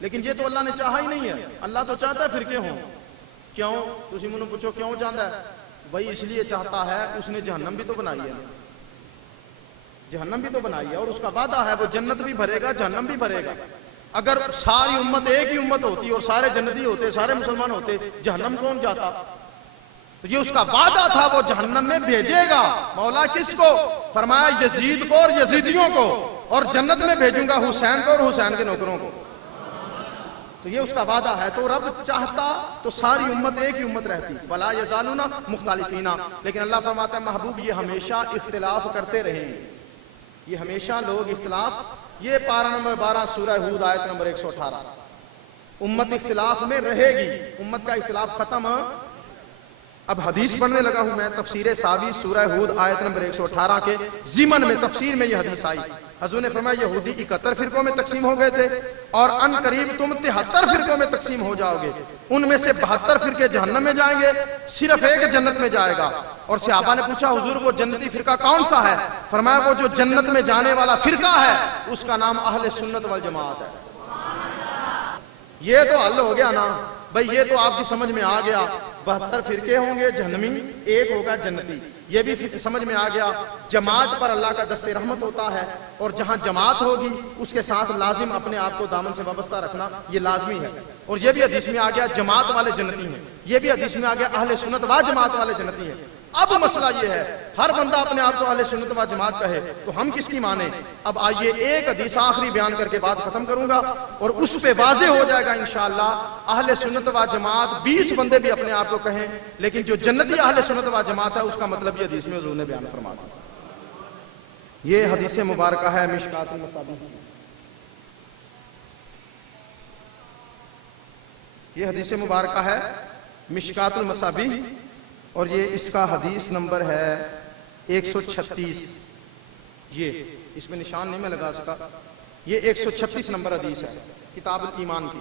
لیکن یہ تو اللہ نے چاہا ہی نہیں ہے۔ اللہ تو چاہتا ہے فرقے ہوں۔ کیوں؟ تسی منو پوچھو کیوں چاہتا ہے؟ بھائی اس لیے چاہتا ہے، اس نے جہنم بھی تو بنائی ہے، جہنم بھی تو بنائی ہے، اور اس کا وعدہ ہے وہ جنت بھی بھرے گا، جہنم بھی بھرے گا۔ اگر ساری امت ایک ہی امت ہوتی اور سارے جنتی ہوتے، سارے مسلمان ہوتے، جہنم کون جاتا؟ تو یہ اس کا وعدہ تھا، وہ جہنم میں بھیجے گا۔ مولا کس کو؟ فرمایا یزید کو اور یزیدیوں کو، اور جنت میں بھیجوں گا حسین کو اور حسین کے نوکروں کو۔ تو یہ اس کا وعدہ ہے۔ تو رب چاہتا تو ساری امت ایک ہی امت رہتی، وَلَا يَزَالُونَ مُخْتَلِفِينَ، لیکن اللہ فرماتا ہے محبوب یہ ہمیشہ اختلاف کرتے رہیں گے، یہ ہمیشہ لوگ اختلاف۔ یہ پارہ نمبر 12 سورہ ہود آیت نمبر 118، امت اختلاف میں رہے گی، امت کا اختلاف ختم۔ اب حدیث پڑھنے لگا ہوں میں، تفسیر ساوی سورہ ہود آیت نمبر 118 کے ضمن میں تفسیر میں یہ حدیث آئی۔ حضور نے فرمایا یہودی 71 فرقوں میں تقسیم ہو گئے تھے، اور ان قریب تم 73 فرقوں میں تقسیم ہو جاؤ گے، ان میں سے 72 فرقے جہنم میں جائیں گے، صرف ایک جنت میں جائے گا۔ اور صحابہ نے پوچھا حضور وہ جنتی فرقہ کون سا ہے؟ فرمایا وہ جو جنت میں جانے والا فرقہ ہے اس کا نام اہل سنت والجماعت ہے۔ یہ تو حل ہو گیا نا بھائی، یہ تو آپ کی سمجھ میں آ گیا، 72 فرقے ہوں گے جہنمی، ایک ہوگا جنتی، یہ بھی سمجھ میں آ گیا۔ جماعت پر اللہ کا دست رحمت ہوتا ہے، اور جہاں جماعت ہوگی اس کے ساتھ لازم اپنے آپ کو دامن سے وابستہ رکھنا، یہ لازمی ہے۔ اور یہ بھی حدیث میں آ گیا جماعت والے جنتی ہیں، یہ بھی حدیث میں آ گیا اہل سنت و جماعت والے جنتی ہیں۔ اب مسئلہ یہ ہے ہر بندہ اپنے آپ کو اہل سنت و جماعت کہے تو ہم کس کی مانیں؟ اب آئیے ایک حدیث آخری بیان کر کے بات ختم کروں گا، اور اس پہ واضح ہو جائے گا انشاءاللہ اہل سنت و جماعت 20 بندے بھی اپنے آپ کو کہیں، لیکن جو جنتی اہل سنت و جماعت ہے اس کا مطلب یہ حدیث میں حضور نے بیان فرما دیا۔ یہ حدیث مبارکہ ہے مشکات المصابیح، یہ حدیث مبارکہ ہے مشکات المصابیح، اور یہ اس کا حدیث نمبر ہے 136۔ یہ اس میں نشان نہیں میں لگا سکا، یہ 136 نمبر حدیث ہے کتاب الایمان کی،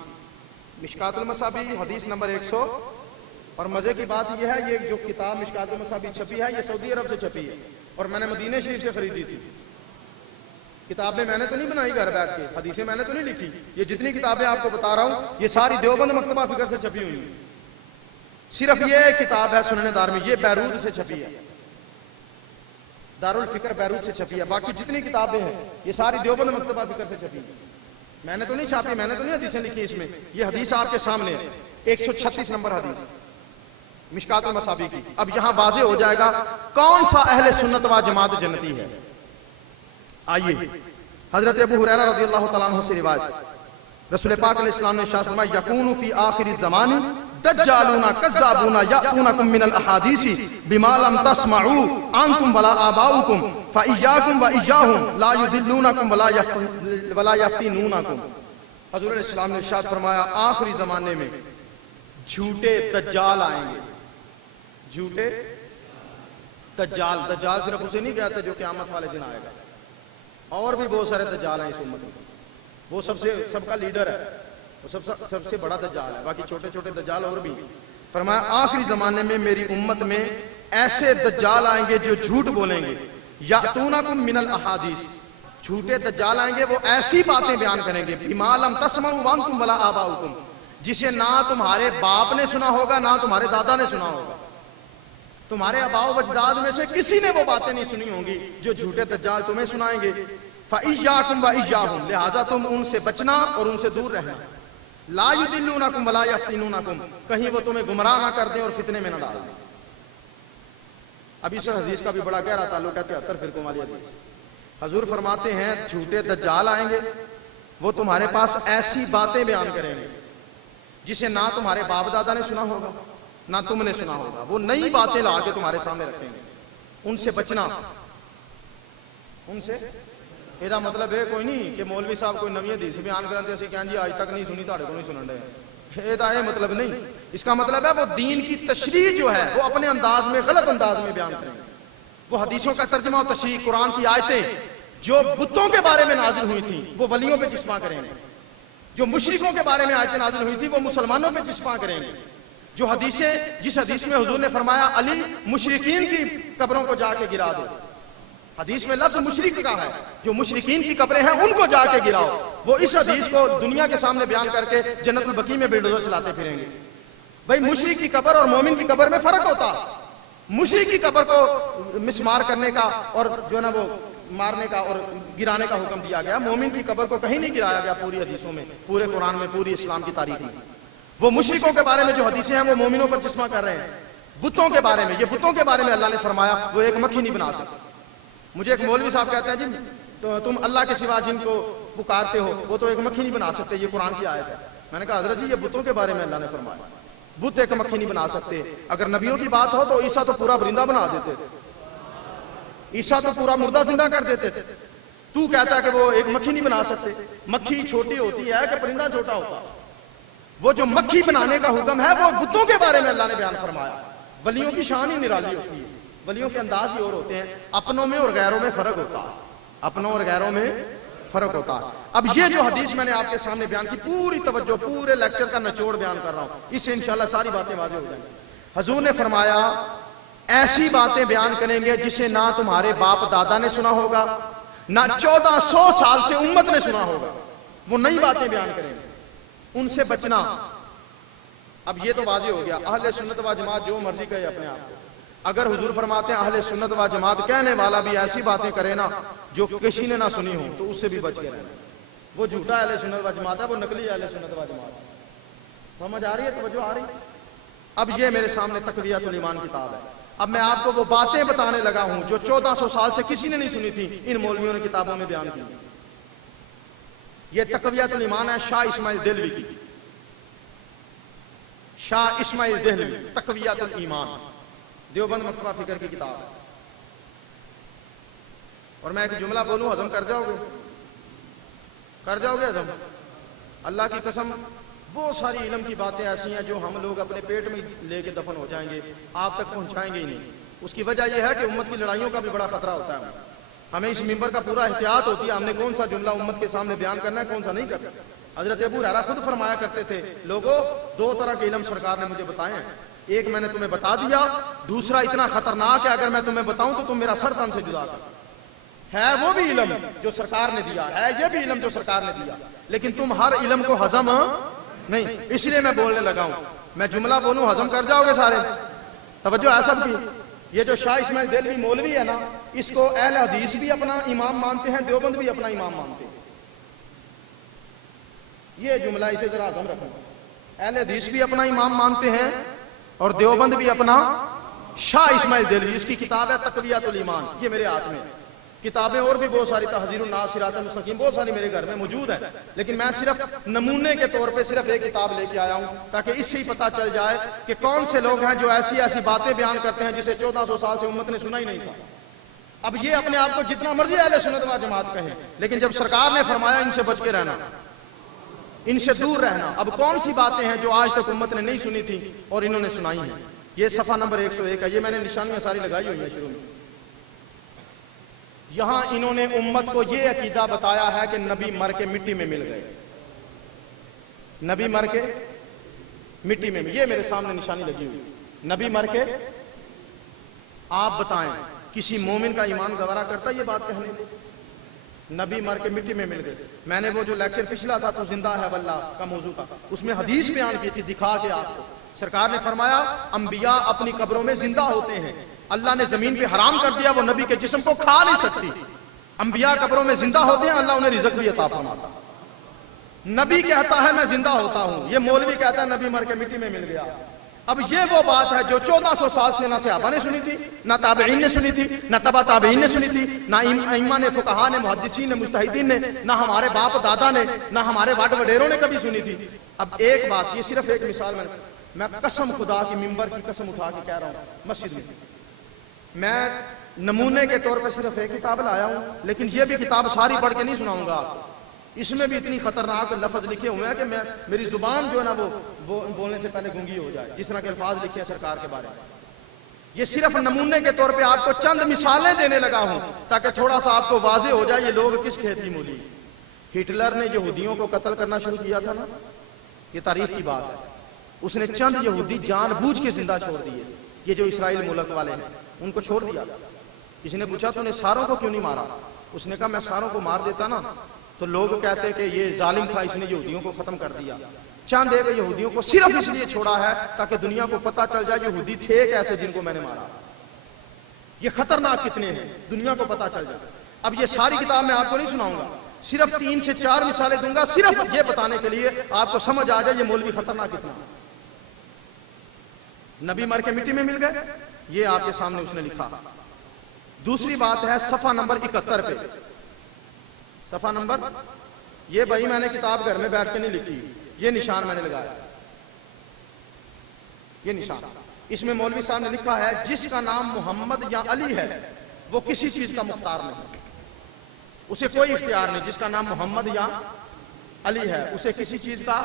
مشکات المصابیح حدیث نمبر 100۔ اور مزے کی بات یہ ہے یہ جو کتاب مشکات المصابیح چھپی ہے یہ سعودی عرب سے چھپی ہے، اور میں نے مدینہ شریف سے خریدی تھی۔ کتابیں میں نے تو نہیں بنائی گھر بیٹھ کے، حدیثیں میں نے تو نہیں لکھی، یہ جتنی کتابیں آپ کو بتا رہا ہوں یہ ساری دیوبند مکتبہ فکر سے چھپی ہوئی ہیں۔ صرف یہ کتاب ہے سنن دارمی، یہ بیروت سے چھپی ہے، دارالفکر بیروت سے چھپی ہے۔ باقی جتنی کتابیں ہیں یہ ساری دیوبند مکتبہ فکر سے چھپی ہیں، میں نے تو نہیں چھاپی، میں نے تو نہیں حدیثیں لکھی اس میں، یہ حدیث آپ کے سامنے ہے 136 نمبر حدیث مشکات المصابیح کی۔ اب یہاں واضح ہو جائے گا کون سا اہل سنت و جماعت جنتی ہے۔ آئیے حضرت ابو ہریرہ رضی اللہ تعالیٰ عنہ سے روایت، رسول پاک علیہ السلام نے ارشاد فرمایا یکون فی آخر الزمان دجالون کذابون یأتونکم من الاحادیث بما لم تسمعوا عنکم ولا آباؤکم فإیاکم وإیاہم لا یضلونکم ولا یفتنونکم۔ حضور علیہ السلام نے ارشاد فرمایا آخری زمانے میں جھوٹے دجال آئیں گے، جھوٹے دجال، دجال صرف اسے نہیں کہتے جو قیامت والے دن آئے گا، اور بھی بہت سارے دجال ہیں اس امت میں، وہ سب کا لیڈر ہے، وہ سب سے بڑا دجال ہے، باقی چھوٹے چھوٹے دجال اور بھی۔ فرمایا آخری زمانے میں میری امت میں ایسے دجال آئیں گے جو جھوٹ بولیں گے، یاتونکم من الاحادیث، جھوٹے دجال آئیں گے وہ ایسی باتیں بیان کریں گے بما لم تسمعوا وانتم ولا آباؤکم، جسے نہ تمہارے باپ نے سنا ہوگا نہ تمہارے دادا نے سنا ہوگا، تمہارے آباؤ و اجداد میں سے کسی نے وہ باتیں نہیں سنی ہوں گی جو جھوٹے دجال تمہیں سنائیں گے۔ فَإِيَّاكُمْ وَإِيَّاهُمْ، لہٰذا تم ان سے بچنا اور ان سے دور رہنا۔ لَا يُضِلُّونَكُمْ وَلَا يَفْتِنُونَكُمْ، کہیں وہ تمہیں گمراہ نہ کر دیں اور فتنے میں نہ ڈال دیں۔ اب اس حدیث کا بھی بڑا گہرا تعلق ہے 73 فرقوں والی حدیث. حضور فرماتے ہیں جھوٹے دجال آئیں گے، وہ تمہارے پاس ایسی باتیں بیان کریں گے جسے نہ تمہارے باپ دادا نے سنا ہوگا نہ تم نے سنا ہوگا. وہ نئی باتیں لا کے تمہارے سامنے رکھیں گے، ان سے بچنا. ان سے یہ مطلب ہے کوئی نہیں کہ مولوی صاحب کوئی نوی حدیث بیان کرتے اسی کہیں جی آج تک نہیں سنی تھوڑے کو نہیں سنن رہے. یہ مطلب نہیں. اس کا مطلب ہے وہ دین کی تشریح جو ہے وہ اپنے انداز میں، غلط انداز میں بیان کریں گے. وہ حدیثوں کا ترجمہ و تشریح، قرآن کی آیتیں جو بتوں کے بارے میں نازل ہوئی تھیں وہ ولیوں پہ چسپاں کریں گے. جو مشرکوں کے بارے میں آیتیں نازل ہوئی تھی وہ مسلمانوں پہ چسپاں کریں گے. جو حدیثیں، جس حدیث میں حضور نے فرمایا علی مشرکین کی قبروں کو جا کے گرا دو، حدیث میں لفظ مشرک کا ہے، جو مشرکین کی قبریں ہیں ان کو جا کے گراؤ. وہ اس حدیث کو دنیا کے سامنے بیان کر کے جنت البقیع میں بلڈوزر چلاتے پھریں گے. بھائی مشرک کی قبر اور مومن کی قبر میں فرق ہوتا. مشرک کی قبر کو مسمار کرنے کا اور جو نا وہ مارنے کا اور گرانے کا حکم دیا گیا. مومن کی قبر کو کہیں نہیں گرایا گیا پوری حدیثوں میں، پورے قرآن میں، پوری اسلام کی تاریخ میں. وہ مشرکوں کے بارے میں جو حدیثیں ہیں وہ مومنوں پر چشمہ کر رہے ہیں. بتوں کے بارے میں، یہ بتوں کے بارے میں اللہ نے فرمایا وہ ایک مکھی نہیں بنا سکتے. مجھے ایک مولوی صاحب کہتے ہیں جی تو تم اللہ کے سوا جن کو پکارتے ہو وہ تو ایک مکھی نہیں بنا سکتے، یہ قرآن کی آیت ہے. میں نے کہا حضرت جی یہ بتوں کے بارے میں اللہ نے فرمایا، بت ایک مکھی نہیں بنا سکتے. اگر نبیوں کی بات ہو تو عیسیٰ تو پورا پرندہ بنا دیتے تھے، عیسیٰ تو پورا مردہ زندہ کر دیتے تھے. تو کہتا ہے کہ وہ ایک مکھی نہیں بنا سکتے. مکھی چھوٹی ہوتی ہے کہ پرندہ چھوٹا ہوتا؟ وہ جو مکھی بنانے کا حکم ہے وہ بتوں کے بارے میں اللہ نے بیان فرمایا. ولیوں کی شان ہی نرالی ہوتی ہے، ولیوں کے انداز ہی اور ہوتے ہیں. اپنوں میں اور غیروں میں فرق ہوتا ہے، اپنوں اور غیروں میں فرق ہوتا ہے. اب یہ جو حدیث میں نے آپ کے سامنے بیان کی، پوری توجہ، پورے لیکچر کا نچوڑ بیان کر رہا ہوں، اس سے انشاءاللہ ساری باتیں واضح ہو جائیں گی. حضور نے فرمایا ایسی باتیں بیان کریں گے جسے نہ تمہارے باپ دادا نے سنا ہوگا نہ 1400 سال سے امت نے سنا ہوگا. وہ نئی باتیں بیان کریں گے، ان سے بچنا. اب یہ تو واضح ہو گیا اہل سنت و جماعت جو مرضی کہے اپنے آپ کو. اگر حضور فرماتے ہیں اہل سنت و جماعت کہنے والا بھی ایسی باتیں کرے نا جو کسی نے نہ سنی ہو تو اس سے بھی بچ کے رہنا. وہ جھوٹا اہل سنت و جماعت ہے، وہ نقلی اہل سنت و جماعت ہے. سمجھ آ رہی ہے؟ توجہ آ رہی؟ اب یہ میرے سامنے تقویۃ الایمان کتاب ہے. اب میں آپ کو وہ باتیں بتانے لگا ہوں جو 1400 سال سے کسی نے نہیں سنی تھی، ان مولویوں نے کتابوں میں بیان کی. یہ تقویۃ الایمان ہے شاہ اسماعیل دہلوی کی، شاہ اسماعیل دہلوی، تقویۃ الایمان، دیوبند مکتبہ فکر کی کتاب. اور میں ایک جملہ بولوں ہضم کر جاؤ گے؟ کر جاؤ گے ہضم؟ اللہ کی قسم بہت ساری علم کی باتیں ایسی ہیں جو ہم لوگ اپنے پیٹ میں لے کے دفن ہو جائیں گے، آپ تک پہنچائیں گے ہی نہیں. اس کی وجہ یہ ہے کہ امت کی لڑائیوں کا بھی بڑا خطرہ ہوتا ہے. ہمیں اس ممبر کا پورا احتیاط ہوتی ہے، ہم نے کون سا جملہ امت کے سامنے بیان کرنا ہے، کون سا نہیں کرنا. حضرت ابو ہریرہ خود فرمایا کرتے تھے لوگوں 2 طرح کے علم سرکار نے مجھے بتائے ہیں، ایک میں نے تمہیں بتا دیا، دوسرا اتنا خطرناک ہے اگر میں تمہیں بتاؤں تو تم میرا سر تن سے جدا کر. ہے وہ بھی علم جو سرکار نے دیا ہے، یہ بھی علم جو سرکار نے دیا، لیکن تم ہر علم کو ہضم نہیں. اس لیے میں بولنے لگا ہوں. میں جملہ بولوں ہضم کر جاؤ گے سارے؟ توجہ ہے سب کی. یہ جو شاہ اسماعیل دہلوی مولوی ہے نا، اس کو اہل حدیث بھی اپنا امام مانتے ہیں، دیوبند بھی اپنا امام مانتے ہیں. یہ جملہ اسے ذرا ہضم رکھنا. اہل حدیث بھی اپنا امام مانتے ہیں اور دیوبند بھی اپنا. شاہ اسماعیل دہلوی، اس کی کتاب ہے تقویۃ الایمان، یہ میرے ہاتھ میں. کتابیں اور بھی بہت ساری، تحذیر الناس، صراط المستقیم، بہت ساری میرے گھر میں موجود ہیں، لیکن میں صرف نمونے کے طور پہ صرف ایک کتاب لے کے آیا ہوں تاکہ اس سے ہی پتہ چل جائے کہ کون سے لوگ ہیں جو ایسی ایسی باتیں بیان کرتے ہیں جسے 1400 سال سے امت نے سنا ہی نہیں تھا. اب یہ اپنے آپ کو جتنا مرضی اہل سنت و جماعت کہیں، لیکن جب سرکار نے فرمایا ان سے بچ کے رہنا، ان سے دور رہنا. اب کون سی باتیں ہیں جو آج تک امت نے نہیں سنی تھی اور انہوں نے سنائی ہیں؟ یہ صفحہ نمبر 101 ہے، یہ میں نے نشانیاں ساری لگائی ہوئی ہیں شروع میں. یہاں انہوں نے امت کو یہ عقیدہ بتایا ہے کہ نبی مر کے مٹی میں مل گئے، نبی مر کے مٹی میں. یہ میرے سامنے نشانی لگی ہوئی، نبی مر کے. آپ بتائیں کسی مومن کا ایمان گوارا کرتا یہ بات کہنے؟ نبی مر کے مٹی میں مل گئے. میں نے وہ جو لیکچر پچھلا تھا تو زندہ ہے واللہ کا موضوع کا، اس میں حدیث بیان کی تھی دکھا کے آپ کو. سرکار نے فرمایا انبیاء اپنی قبروں میں زندہ ہوتے ہیں، اللہ نے زمین پہ حرام کر دیا وہ نبی کے جسم کو کھا نہیں سکتی. انبیاء قبروں میں زندہ ہوتے ہیں، اللہ انہیں رزق بھی عطا فرماتا. نبی کہتا ہے میں زندہ ہوتا ہوں، یہ مولوی کہتا ہے نبی مر کے مٹی میں مل گیا. اب یہ وہ بات ہے جو 1400 سال سے نہ صحابہ نے سنی تھی، نہ تابعین نے سنی تھی، نہ تبع تابعین نے سنی تھی، نہ ائمہ نے، فقہا نے، محدثین نے، مجتہدین نے، نہ ہمارے باپ دادا نے، نہ ہمارے واڈ وڈیروں نے کبھی سنی تھی۔ اب ایک بات، یہ صرف ایک مثال میں قسم خدا کی ممبر کی قسم اٹھا کے کہہ رہا ہوں، مسجد میں نمونے کے طور پہ صرف ایک کتاب لایا ہوں، لیکن یہ بھی کتاب ساری پڑھ کے نہیں سناؤں گا۔ اس میں بھی اتنی خطرناک لفظ لکھے ہوئے ہیں کہ میری زبان جو ہے نا وہ بولنے سے پہلے گونگی ہو جائے، جس طرح کے الفاظ لکھے ہیں سرکار کے بارے میں۔ یہ صرف نمونے کے طور پہ آپ کو چند مثالیں دینے لگا ہوں تاکہ تھوڑا سا آپ کو واضح ہو جائے یہ لوگ کس کھیت کی مولی۔ ہٹلر نے یہودیوں کو قتل کرنا شروع کیا تھا نا، یہ تاریخ کی بات ہے، اس نے چند یہودی جان بوجھ کے زندہ چھوڑ دیے، یہ جو اسرائیل ملک والے ہیں ان کو چھوڑ دیا۔ کسی نے پوچھا تو نے ساروں کو کیوں نہیں مارا؟ اس نے کہا میں ساروں کو مار دیتا نا تو لوگ کہتے کہ یہ ظالم تھا، اس نے یہودیوں کو ختم کر دیا۔ چند ایک یہودیوں کو صرف اس لیے چھوڑا ہے تاکہ دنیا کو پتہ چل جائے یہودی تھے کیسے جن کو میں نے مارا، یہ خطرناک کتنے ہیں، دنیا کو پتہ چل جائے۔ اب یہ ساری کتاب میں آپ کو نہیں سناؤں گا، صرف 3 سے 4 مثالیں دوں گا، صرف یہ بتانے کے لیے آپ کو سمجھ آ جائے یہ مولوی خطرناک کتنا۔ نبی مر کے مٹی میں مل گئے، یہ آپ کے سامنے اس نے لکھا۔ دوسری بات ہے صفحہ نمبر 71 پہ، صفحہ نمبر، یہ بھائی میں نے کتاب گھر میں بیٹھ کے نہیں لکھی، یہ نشان میں نے لگایا، یہ نشان، اس میں مولوی صاحب نے لکھا ہے جس کا نام محمد یا علی ہے وہ کسی چیز کا مختار نہیں، اسے کوئی اختیار نہیں۔ جس کا نام محمد یا علی ہے اسے کسی چیز کا،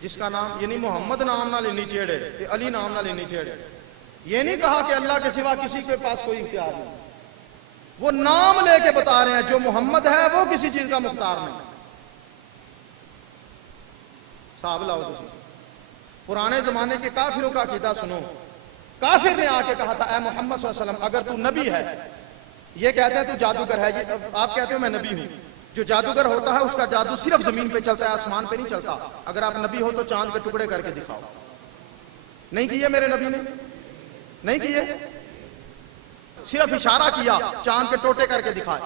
جس کا نام، یعنی محمد نام نہ لینی چیڑے، علی نام نہ لینی چیڑے، یہ نہیں کہا کہ اللہ کے سوا کسی کے پاس کوئی اختیار نہیں، وہ نام لے کے بتا رہے ہیں جو محمد ہے وہ کسی چیز کا مختار نہیں۔ صاحب لاؤ کسی پرانے زمانے کے کافروں کا عقیدہ سنو، کافر نے آ کے کہا تھا اے محمد صلی اللہ علیہ وسلم اگر تو نبی ہے، یہ کہتے ہیں تو جادوگر ہے، آپ کہتے ہو میں نبی ہوں، جو جادوگر ہوتا ہے اس کا جادو صرف زمین پہ چلتا ہے، آسمان پہ نہیں چلتا، اگر آپ نبی ہو تو چاند کے ٹکڑے کر کے دکھاؤ۔ نہیں کیے میرے نبی نے، نہیں کیے، صرف اشارہ کیا، چاند کے ٹوٹے کر کے دکھائے،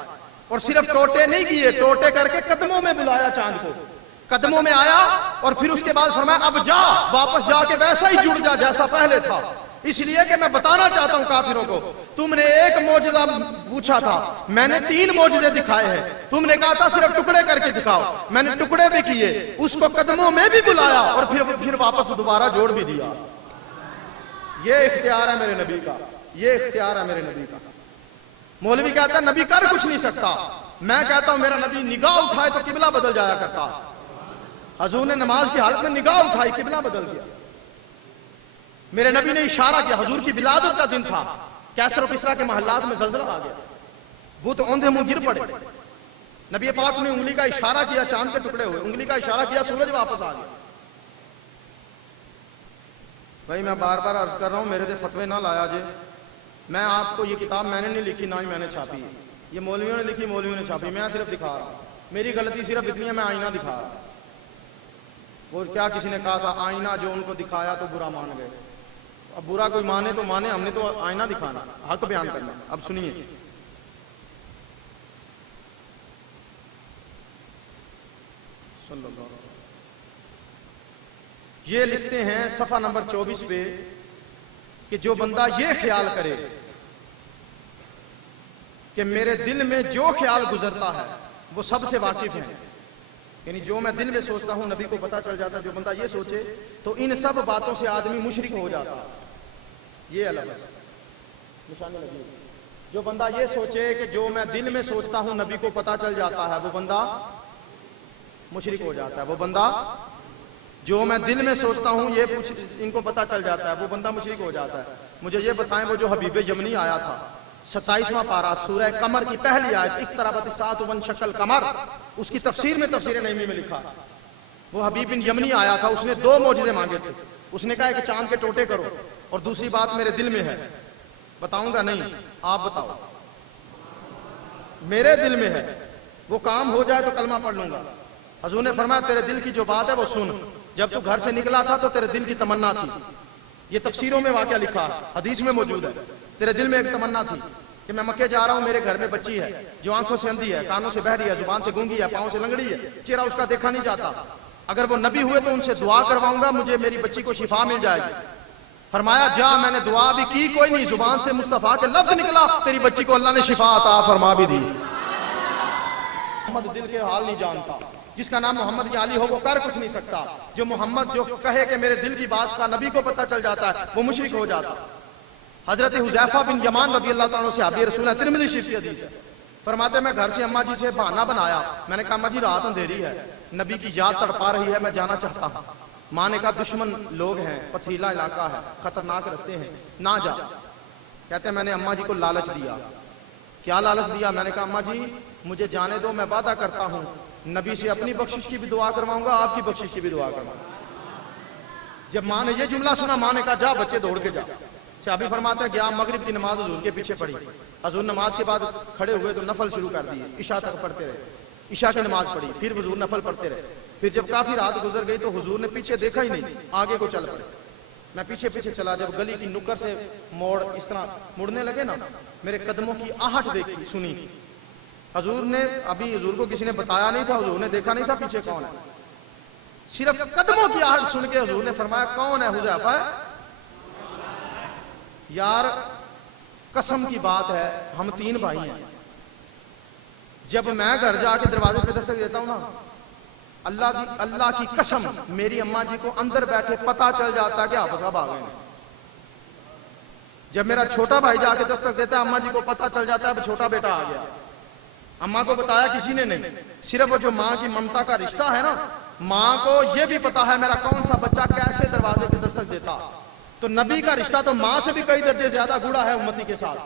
اور صرف ٹوٹے نہیں کیے، ٹوٹے کر کے قدموں میں بلایا چاند کو، قدموں میں آیا اور پھر اس کے بعد فرمایا اب جا، واپس جا کے ویسا ہی جڑ جا جیسا پہلے تھا۔ اس لیے کہ میں بتانا چاہتا ہوں کافروں کو، تم نے ایک معجزہ پوچھا تھا، میں نے 3 معجزے دکھائے ہیں، تم نے کہا تھا صرف ٹکڑے کر کے دکھاؤ، میں نے ٹکڑے بھی کیے، اس کو قدموں میں بھی بلایا اور پھر واپس دوبارہ جوڑ بھی دیا۔ یہ اختیار ہے میرے نبی کا، یہ اختیار ہے میرے نبی کا۔ مولوی کہتا ہے نبی کر کچھ نہیں سکتا، میں کہتا ہوں میرا نبی نگاہ اٹھائے تو قبلہ بدل جایا کرتا، حضور نے نماز کی حالت میں نگاہ اٹھائی قبلہ بدل گیا۔ میرے نبی نے اشارہ کیا، حضور کی ولادت کا دن تھا، کیسر و کسریٰ کے محلات میں زلزلہ آ گیا، وہ تو اوندھے منہ گر پڑے، نبی پاک نے انگلی کا اشارہ کیا، چاند کے ٹکڑے ہوئے، انگلی کا اشارہ کیا، سورج واپس آ گیا۔ بھائی میں بار بار عرض کر رہا ہوں میرے دے فتوے نہ لایا جے، میں آپ کو یہ کتاب میں نے نہیں لکھی، نہ ہی میں نے چھاپی، یہ مولویوں نے لکھی، مولویوں نے چھاپی، میں صرف دکھا رہا ہوں، میری غلطی صرف اتنی ہے میں آئینہ دکھا رہا ہوں۔ وہ کیا کسی نے کہا تھا آئینہ جو ان کو دکھایا تو برا مان گئے، اب برا کوئی مانے تو مانے، ہم نے تو آئینہ دکھانا، حق بیان کرنا۔ اب سنیے، صلی اللہ علیہ وسلم یہ لکھتے ہیں صفحہ نمبر 24 پہ کہ جو بندہ یہ خیال کرے کہ میرے دل میں جو خیال گزرتا ہے وہ سب سے واقف ہے، یعنی جو میں دل میں سوچتا ہوں نبی کو پتہ چل جاتا ہے، جو بندہ یہ سوچے تو ان سب باتوں سے آدمی مشرک ہو جاتا ہے۔ یہ الگ ہے، نشانی لگی، جو بندہ یہ سوچے کہ جو میں دل میں سوچتا ہوں نبی کو پتہ چل جاتا ہے وہ بندہ مشرک ہو جاتا ہے، وہ بندہ جو میں دل میں سوچتا ہوں یہ ان کو پتہ چل جاتا ہے وہ بندہ مشرک ہو جاتا ہے۔ مجھے یہ بتائیں وہ جو حبیب یمنی آیا تھا 27واں پارہ سورہ قمر کی پہلی آیت اقتربت الساعۃ وانشق القمر، اس کی تفسیر میں تفسیر نعیمی میں لکھا وہ حبیب بن یمنی آیا تھا، اس نے 2 معجزے مانگے تھے، اس نے کہا کہ چاند کے ٹوٹے کرو اور دوسری بات میرے دل میں ہے، بتاؤں گا نہیں، آپ بتاؤ، میرے دل میں ہے، وہ کام ہو جائے تو کلمہ پڑھ لوں گا۔ حضور نے فرمایا تیرے دل کی جو بات ہے وہ سن، جب تو گھر سے نکلا تھا تو تیرے دل کی تمنا تھی، یہ تفسیروں میں واقعہ لکھا، حدیث میں موجود ہے، تیرے دل میں ایک تمنا تھی کہ میں مکے جا رہا ہوں، میرے گھر میں بچی ہے جو آنکھوں سے اندھی ہے، کانوں سے بہری ہے، زبان سے گونگی ہے، پاؤں سے لنگڑی ہے، چہرہ اس کا دیکھا نہیں جاتا، اگر وہ نبی ہوئے تو ان سے دعا کرواؤں گا، مجھے میری بچی کو شفا مل جائے گی۔ فرمایا جا، میں نے دعا بھی کی، کوئی نہیں، زبان سے مصطفیٰ کے لفظ نکلا، تیری بچی کو اللہ نے شفا عطا فرما بھی دی۔ محمد دل کے حال نہیں جانتا، جس کا نام محمد یا علی ہو وہ کر کچھ نہیں سکتا۔ جو محمد جو کہے کہ میرے دل کی بات کا نبی کو پتہ چل جاتا ہے وہ مشرک ہو جاتا۔ حضرت حذیفہ بن یمان رضی اللہ تعالیٰ عنہ صحابی رسول ہے، ترمذی شریف کی حدیث ہے، فرماتے میں گھر سے اماں جی سے بہانہ بنایا، میں نے کہا اماں جی رات اندھیری ہے، نبی کی یاد تڑپا رہی ہے، میں جانا چاہتا ہوں۔ ماں نے کہا دشمن لوگ ہیں، پتھریلا علاقہ ہے، خطرناک رستے ہیں، نہ جا۔ کہتے ہیں میں نے اماں جی کو لالچ دیا۔ کیا لالچ دیا؟ میں نے کہا اماں جی مجھے جانے دو، میں وعدہ کرتا ہوں نبی سے اپنی بخشش کی بھی دعا کرواؤں گا، آپ کی بخشش کی بھی دعا کرواؤں گا۔ جب ماں نے یہ جملہ سنا، ماں نے کہا جا بچے دوڑ کے جا۔ صحابی فرماتے ہیں گیا، مغرب کی نماز حضور کے پیچھے پڑھی، حضور نماز کے بعد کھڑے ہوئے تو نفل شروع کر دیے، عشاء تک پڑھتے رہے، عشاء کی نماز پڑھی، پھر حضور نفل پڑھتے رہے۔ پھر جب کافی رات گزر گئی تو حضور نے پیچھے دیکھا ہی نہیں، آگے کو چل پڑے۔ میں پیچھے پیچھے چلا، جب گلی کی نکر سے موڑ اس طرح مڑنے لگے نا، میرے قدموں کی آہٹ دیکھی سنی۔ حضور نے ابھی حضور کو کسی نے بتایا نہیں تھا، حضور نے دیکھا نہیں تھا پیچھے کون ہے، صرف قدموں کی آہٹ سن کے حضور نے فرمایا کون ہے؟ حذیفہ ہے۔ یار قسم کی بات ہے، ہم 3 بھائی ہیں، جب میں گھر جا کے دروازے پہ دستک دیتا ہوں نا، اللہ کی قسم میری اماں جی کو اندر بیٹھے پتا چل جاتا ہے کہ حافظ صاحب آ گئے ہیں۔ جب میرا چھوٹا بھائی جا کے دستک دیتا ہے، اماں جی کو پتا چل جاتا ہے اب چھوٹا بیٹا آ گیا۔ اماں کو بتایا کسی نے نہیں، صرف وہ جو ماں کی ممتا کا رشتہ ہے نا، ماں کو یہ بھی پتا ہے میرا کون سا بچہ کیسے دروازے پہ دستک دیتا۔ تو نبی کا رشتہ تو ماں سے بھی کئی درجے زیادہ گڑا ہے امتی کے ساتھ۔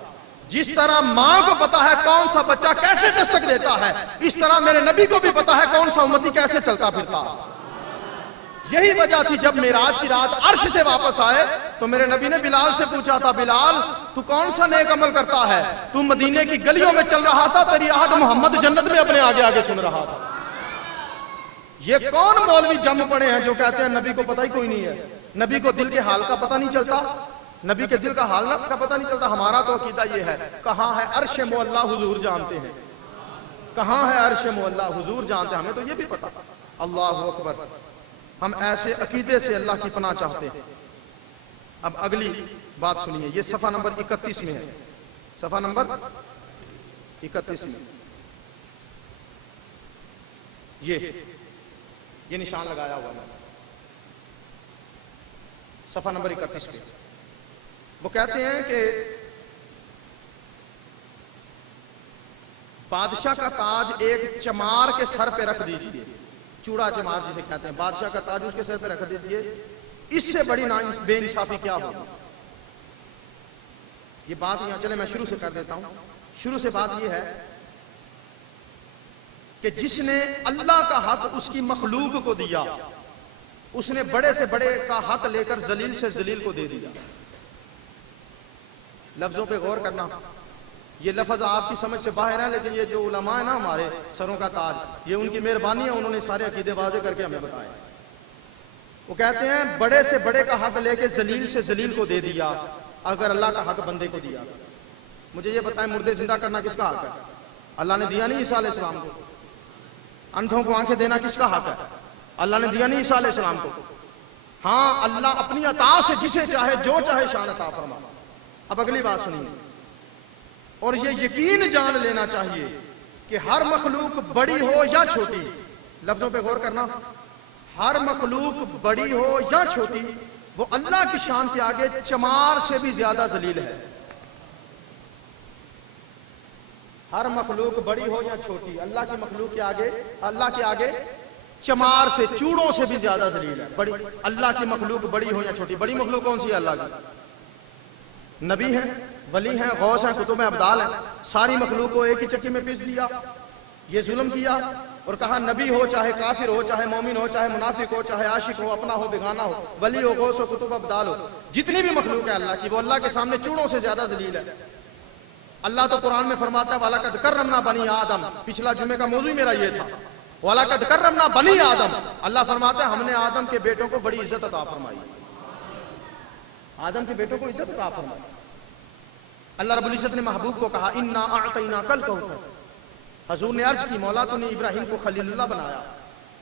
جس طرح ماں کو پتا ہے کون سا بچہ کیسے دستک دیتا ہے، اس طرح میرے نبی کو بھی پتا ہے کون سا امتی کیسے چلتا پھرتا۔ یہی وجہ تھی جب معراج کی رات عرش سے واپس آئے تو میرے نبی نے بلال سے پوچھا تھا، بلال تو کون سا نیک عمل کرتا ہے؟ تو مدینے کی گلیوں میں چل رہا تھا، تیری آہٹ محمد جنت میں اپنے آگے آگے سن رہا تھا۔ یہ کون مولوی جم پڑے ہیں جو کہتے ہیں نبی کو پتہ ہی کوئی نہیں ہے، نبی کو دل کے حال کا پتہ نہیں چلتا، نبی کے دل کا حال کا پتہ نہیں چلتا۔ ہمارا تو عقیدہ یہ ہے، کہاں ہے عرش معلیٰ حضور جانتے ہیں، کہاں ہے عرش معلیٰ حضور جانتے ہیں، ہمیں تو یہ بھی پتا۔ اللہ اکبر، ہم ایسے عقیدے سے اللہ کی پناہ چاہتے ہیں۔ اب اگلی بات سنیے، یہ صفحہ نمبر 31 میں ہے، صفحہ نمبر 31 میں یہ نشان لگایا ہوا ہے صفحہ نمبر 31 پہ۔ وہ کہتے ہیں کہ بادشاہ کا تاج ایک چمار کے سر پہ رکھ دیجئے، چوڑا چمار جسے کہتے ہیں، بادشاہ کا تاج اس کے سر پہ رکھ دیجئے، اس سے بڑی بے انصافی کیا ہوگی؟ یہ بات یہاں چلے میں شروع سے کر دیتا ہوں۔ شروع سے بات یہ ہے کہ جس نے اللہ کا حق اس کی مخلوق کو دیا، اس نے بڑے سے بڑے کا حق لے کر ذلیل سے ذلیل کو دے دیا۔ لفظوں پہ غور کرنا، یہ لفظ آپ کی سمجھ سے باہر ہے، لیکن یہ جو علماء ہیں نا ہمارے سروں کا تاج، یہ ان کی مہربانی ہے، انہوں نے سارے عقیدے واضح کر کے ہمیں بتائے۔ وہ کہتے ہیں بڑے سے بڑے کا حق لے کے ذلیل سے ذلیل کو دے دیا، اگر اللہ کا حق بندے کو دیا۔ مجھے یہ بتائیں مردے زندہ کرنا کس کا حق ہے؟ اللہ نے دیا نہیں عیسیٰ علیہ السلام کو۔ اندھوں کو آنکھیں دینا کس کا حق ہے؟ اللہ نے دیا نہیں عیسیٰ علیہ السلام کو۔ ہاں اللہ اپنی عطا سے جسے چاہے جو چاہے شان عطا فرما۔ اب اگلی بات سنیے، اور یہ یقین جان لینا چاہیے کہ ہر مخلوق بڑی ہو یا چھوٹی، لفظوں پہ غور کرنا، ہر مخلوق بڑی ہو یا چھوٹی، وہ اللہ کی شان کے آگے چمار سے بھی زیادہ ذلیل ہے۔ ہر مخلوق بڑی ہو یا چھوٹی، اللہ کی مخلوق کے آگے، اللہ کے آگے چمار سے، چوڑوں سے بھی زیادہ ذلیل ہے۔ بڑی اللہ کی مخلوق بڑی ہو یا چھوٹی، بڑی مخلوق کون سی ہے؟ اللہ کی نبی ہیں، ولی ہیں، غوث ہیں، کتب ابدال ہیں، ساری مخلوق کو ایک ہی چکی میں پیس دیا۔ یہ ظلم کیا اور کہا نبی ہو چاہے کافر ہو، چاہے مومن ہو، چاہے منافق ہو، چاہے عاشق ہو، اپنا ہو بیگانہ ہو، ولی ہو، غوث ہو، کتب ابدال ہو، جتنی بھی مخلوق ہے اللہ کی، وہ اللہ کے سامنے چوڑوں سے زیادہ ذلیل ہے۔ اللہ تو قرآن میں فرماتا ہے وَلَقَدْ كَرَّمْنَا بَنِي آدم، پچھلا جمعے کا موضوع میرا یہ تھا، وَلَقَدْ كَرَّمْنَا بَنِي آدم، اللہ فرماتا ہے ہم نے آدم کے بیٹوں کو بڑی عزت عطا فرمائی، آدم کے بیٹوں کو عزت عطا فرمائی۔ اللہ رب العزت نے محبوب کو کہا اِنَّا أَعْطَيْنَاكَ الْكَوْثَرَ، حضور نے عرض کی مولا تو نے ابراہیم کو خلیل اللہ بنایا،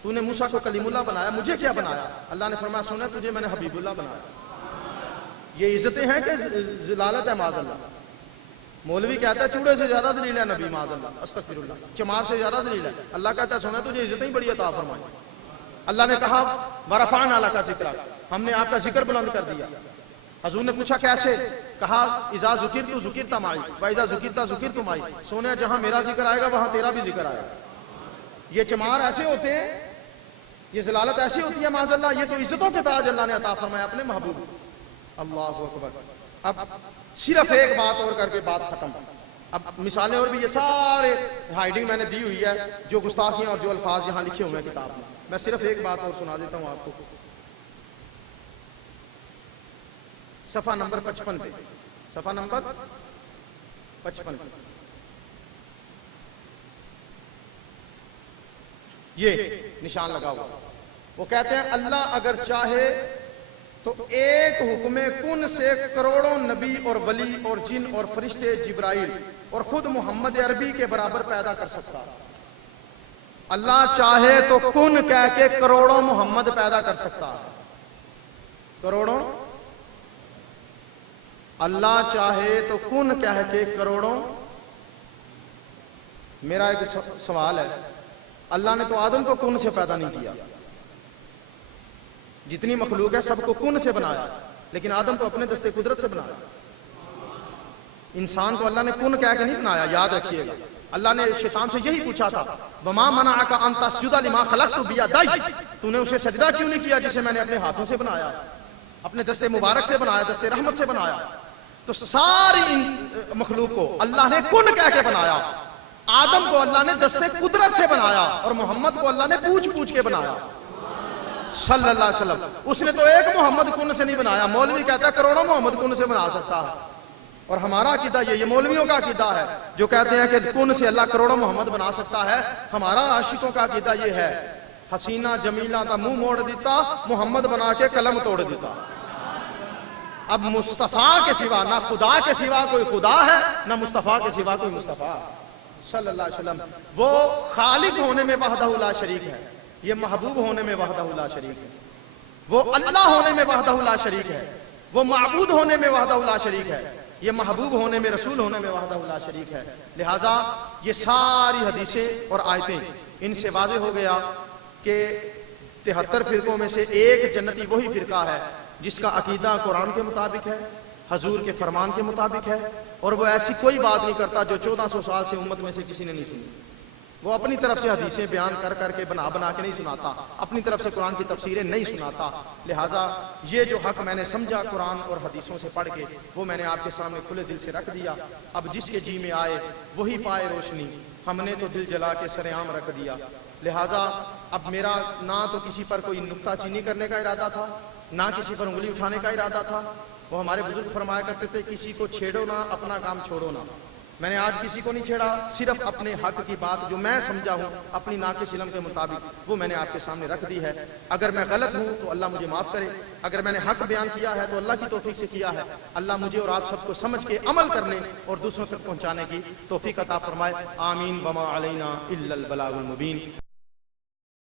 تو نے موسیٰ کو کلیم اللہ بنایا، مجھے کیا بنایا؟ اللہ نے فرمایا سنا تجھے میں نے حبیب اللہ بنایا۔ یہ عزتیں ہیں کہ ذلالت ہے؟ معاذ اللہ۔ مولوی کہتا ہے چوڑے سے زیادہ ذلیل ہے نبی، معاذ اللہ، استغفر اللہ، چمار سے زیادہ ذلیل ہے۔ اللہ کہتا ہے سنا تجھے عزتیں بڑی عطا فرمائی۔ اللہ نے کہا ورفعنا لک ذکرک، ہم نے آپ کا ذکر بلند کر دیا۔ حضور نے پوچھا کیسے؟ کہا اذا ذکرت ذکرت معی واذا ذکرت ذکرت معی، سونے جہاں میرا ذکر آئے گا وہاں تیرا بھی ذکر آئے گا۔ یہ چمار ایسے ہوتے ہیں، یہ ذلالت ایسی ہوتی ہے معاذ اللہ، یہ تو عزتوں کے تاج اللہ نے عطا فرمایا اپنے محبوب۔ اللہ اکبر۔ اب صرف ایک بات اور کر کے بات ختم۔ اب مثالیں اور بھی یہ سارے ہائیڈنگ میں نے دی ہوئی ہے، جو گستاخیاں اور جو الفاظ یہاں لکھے ہوئے ہیں کتاب میں صرف ایک بات اور سنا دیتا ہوں آپ کو۔ صفحہ نمبر 55 پہ، صفحہ نمبر 55 پہ یہ نشان لگا ہوا، وہ کہتے ہیں اللہ اگر چاہے تو ایک حکم کن سے کروڑوں نبی اور ولی اور جن اور فرشتے جبرائیل اور خود محمد عربی کے برابر پیدا کر سکتا۔ اللہ چاہے تو کن کہہ کے کروڑوں محمد پیدا کر سکتا، کروڑوں۔ اللہ چاہے تو کن کہہ کے کروڑوں۔ میرا ایک سوال ہے، اللہ نے تو آدم کو کن سے پیدا نہیں کیا، جتنی مخلوق ہے سب کو کن سے بنایا، لیکن آدم کو اپنے دستے قدرت سے بنایا۔ انسان کو اللہ نے کن کہہ کے نہیں بنایا، یاد رکھیے گا۔ اللہ نے شیطان سے یہی پوچھا تھا وما منعک ان تسجد لما خلقت بیدی، تو نے اسے سجدہ کیوں نہیں کیا جسے میں نے اپنے ہاتھوں سے بنایا، اپنے دستے مبارک سے بنایا، دستے رحمت سے بنایا۔ تو ساری مخلوق کو اللہ نے کن کہہ کے بنایا۔ آدم کو اللہ نے دستے قدرت سے بنایا اور محمد کو اللہ نے پوچھ پوچھ کے بنایا صلی اللہ علیہ وسلم۔ اس نے تو ایک محمد کن سے نہیں بنایا، مولوی کہتا ہے کروڑوں محمد کن سے بنا سکتا ہے، اور ہمارا عقیدہ یہ مولویوں کا عقیدہ ہے جو کہتے ہیں کہ کن سے اللہ کروڑوں محمد بنا سکتا ہے۔ ہمارا عاشقوں کا عقیدہ یہ ہے حسینہ جمیلہ دا منہ موڑ دیتا، محمد بنا کے قلم توڑ دیتا۔ اب مصطفیٰ کے سوا نہ خدا کے سوا کوئی خدا ہے، نہ مصطفیٰ کے سوا کوئی مصطفیٰ صلی اللہ علیہ وسلم۔ وہ خالق ہونے میں وحدہ لا شریک ہے، یہ محبوب ہونے میں وحدہ لا شریک ہے، وہ اللہ ہونے میں وحدہ لا شریک ہے، وہ معبود ہونے میں وحدہ لا شریک ہے، یہ محبوب ہونے میں رسول ہونے میں وحدہ لا شریک ہے۔ لہٰذا یہ ساری حدیثیں اور آیتیں، ان سے واضح ہو گیا کہ 73 فرقوں میں سے ایک جنتی وہی فرقہ ہے جس کا عقیدہ قرآن کے مطابق ہے، حضور کے فرمان کے مطابق ہے، اور وہ ایسی کوئی بات نہیں کرتا جو 1400 سال سے امت میں سے کسی نے نہیں سنی۔ وہ اپنی طرف سے حدیثیں بیان کر کر کے بنا بنا کے نہیں سناتا، اپنی طرف سے قرآن کی تفسیریں نہیں سناتا۔ لہٰذا یہ جو حق میں نے سمجھا قرآن اور حدیثوں سے پڑھ کے، وہ میں نے آپ کے سامنے کھلے دل سے رکھ دیا۔ اب جس کے جی میں آئے وہی پائے روشنی، ہم نے تو دل جلا کے سر عام رکھ دیا۔ لہٰذا اب میرا نہ تو کسی پر کوئی نکتہ چینی کرنے کا ارادہ تھا، نہ کسی پر انگلی اٹھانے کا ارادہ تھا۔ وہ ہمارے بزرگ فرمایا کرتے تھے کسی کو چھیڑو نہ، اپنا کام چھوڑو نہ۔ میں نے آج کسی کو نہیں چھیڑا، صرف اپنے حق کی بات جو میں سمجھا ہوں اپنی ناقص علم کے مطابق وہ میں نے آپ کے سامنے رکھ دی ہے۔ اگر میں غلط ہوں تو اللہ مجھے معاف کرے، اگر میں نے حق بیان کیا ہے تو اللہ کی توفیق سے کیا ہے۔ اللہ مجھے اور آپ سب کو سمجھ کے عمل کرنے اور دوسروں تک پہنچانے کی توفیق عطا فرمائے۔ آمین۔ وما علینا الا البلاغ المبین۔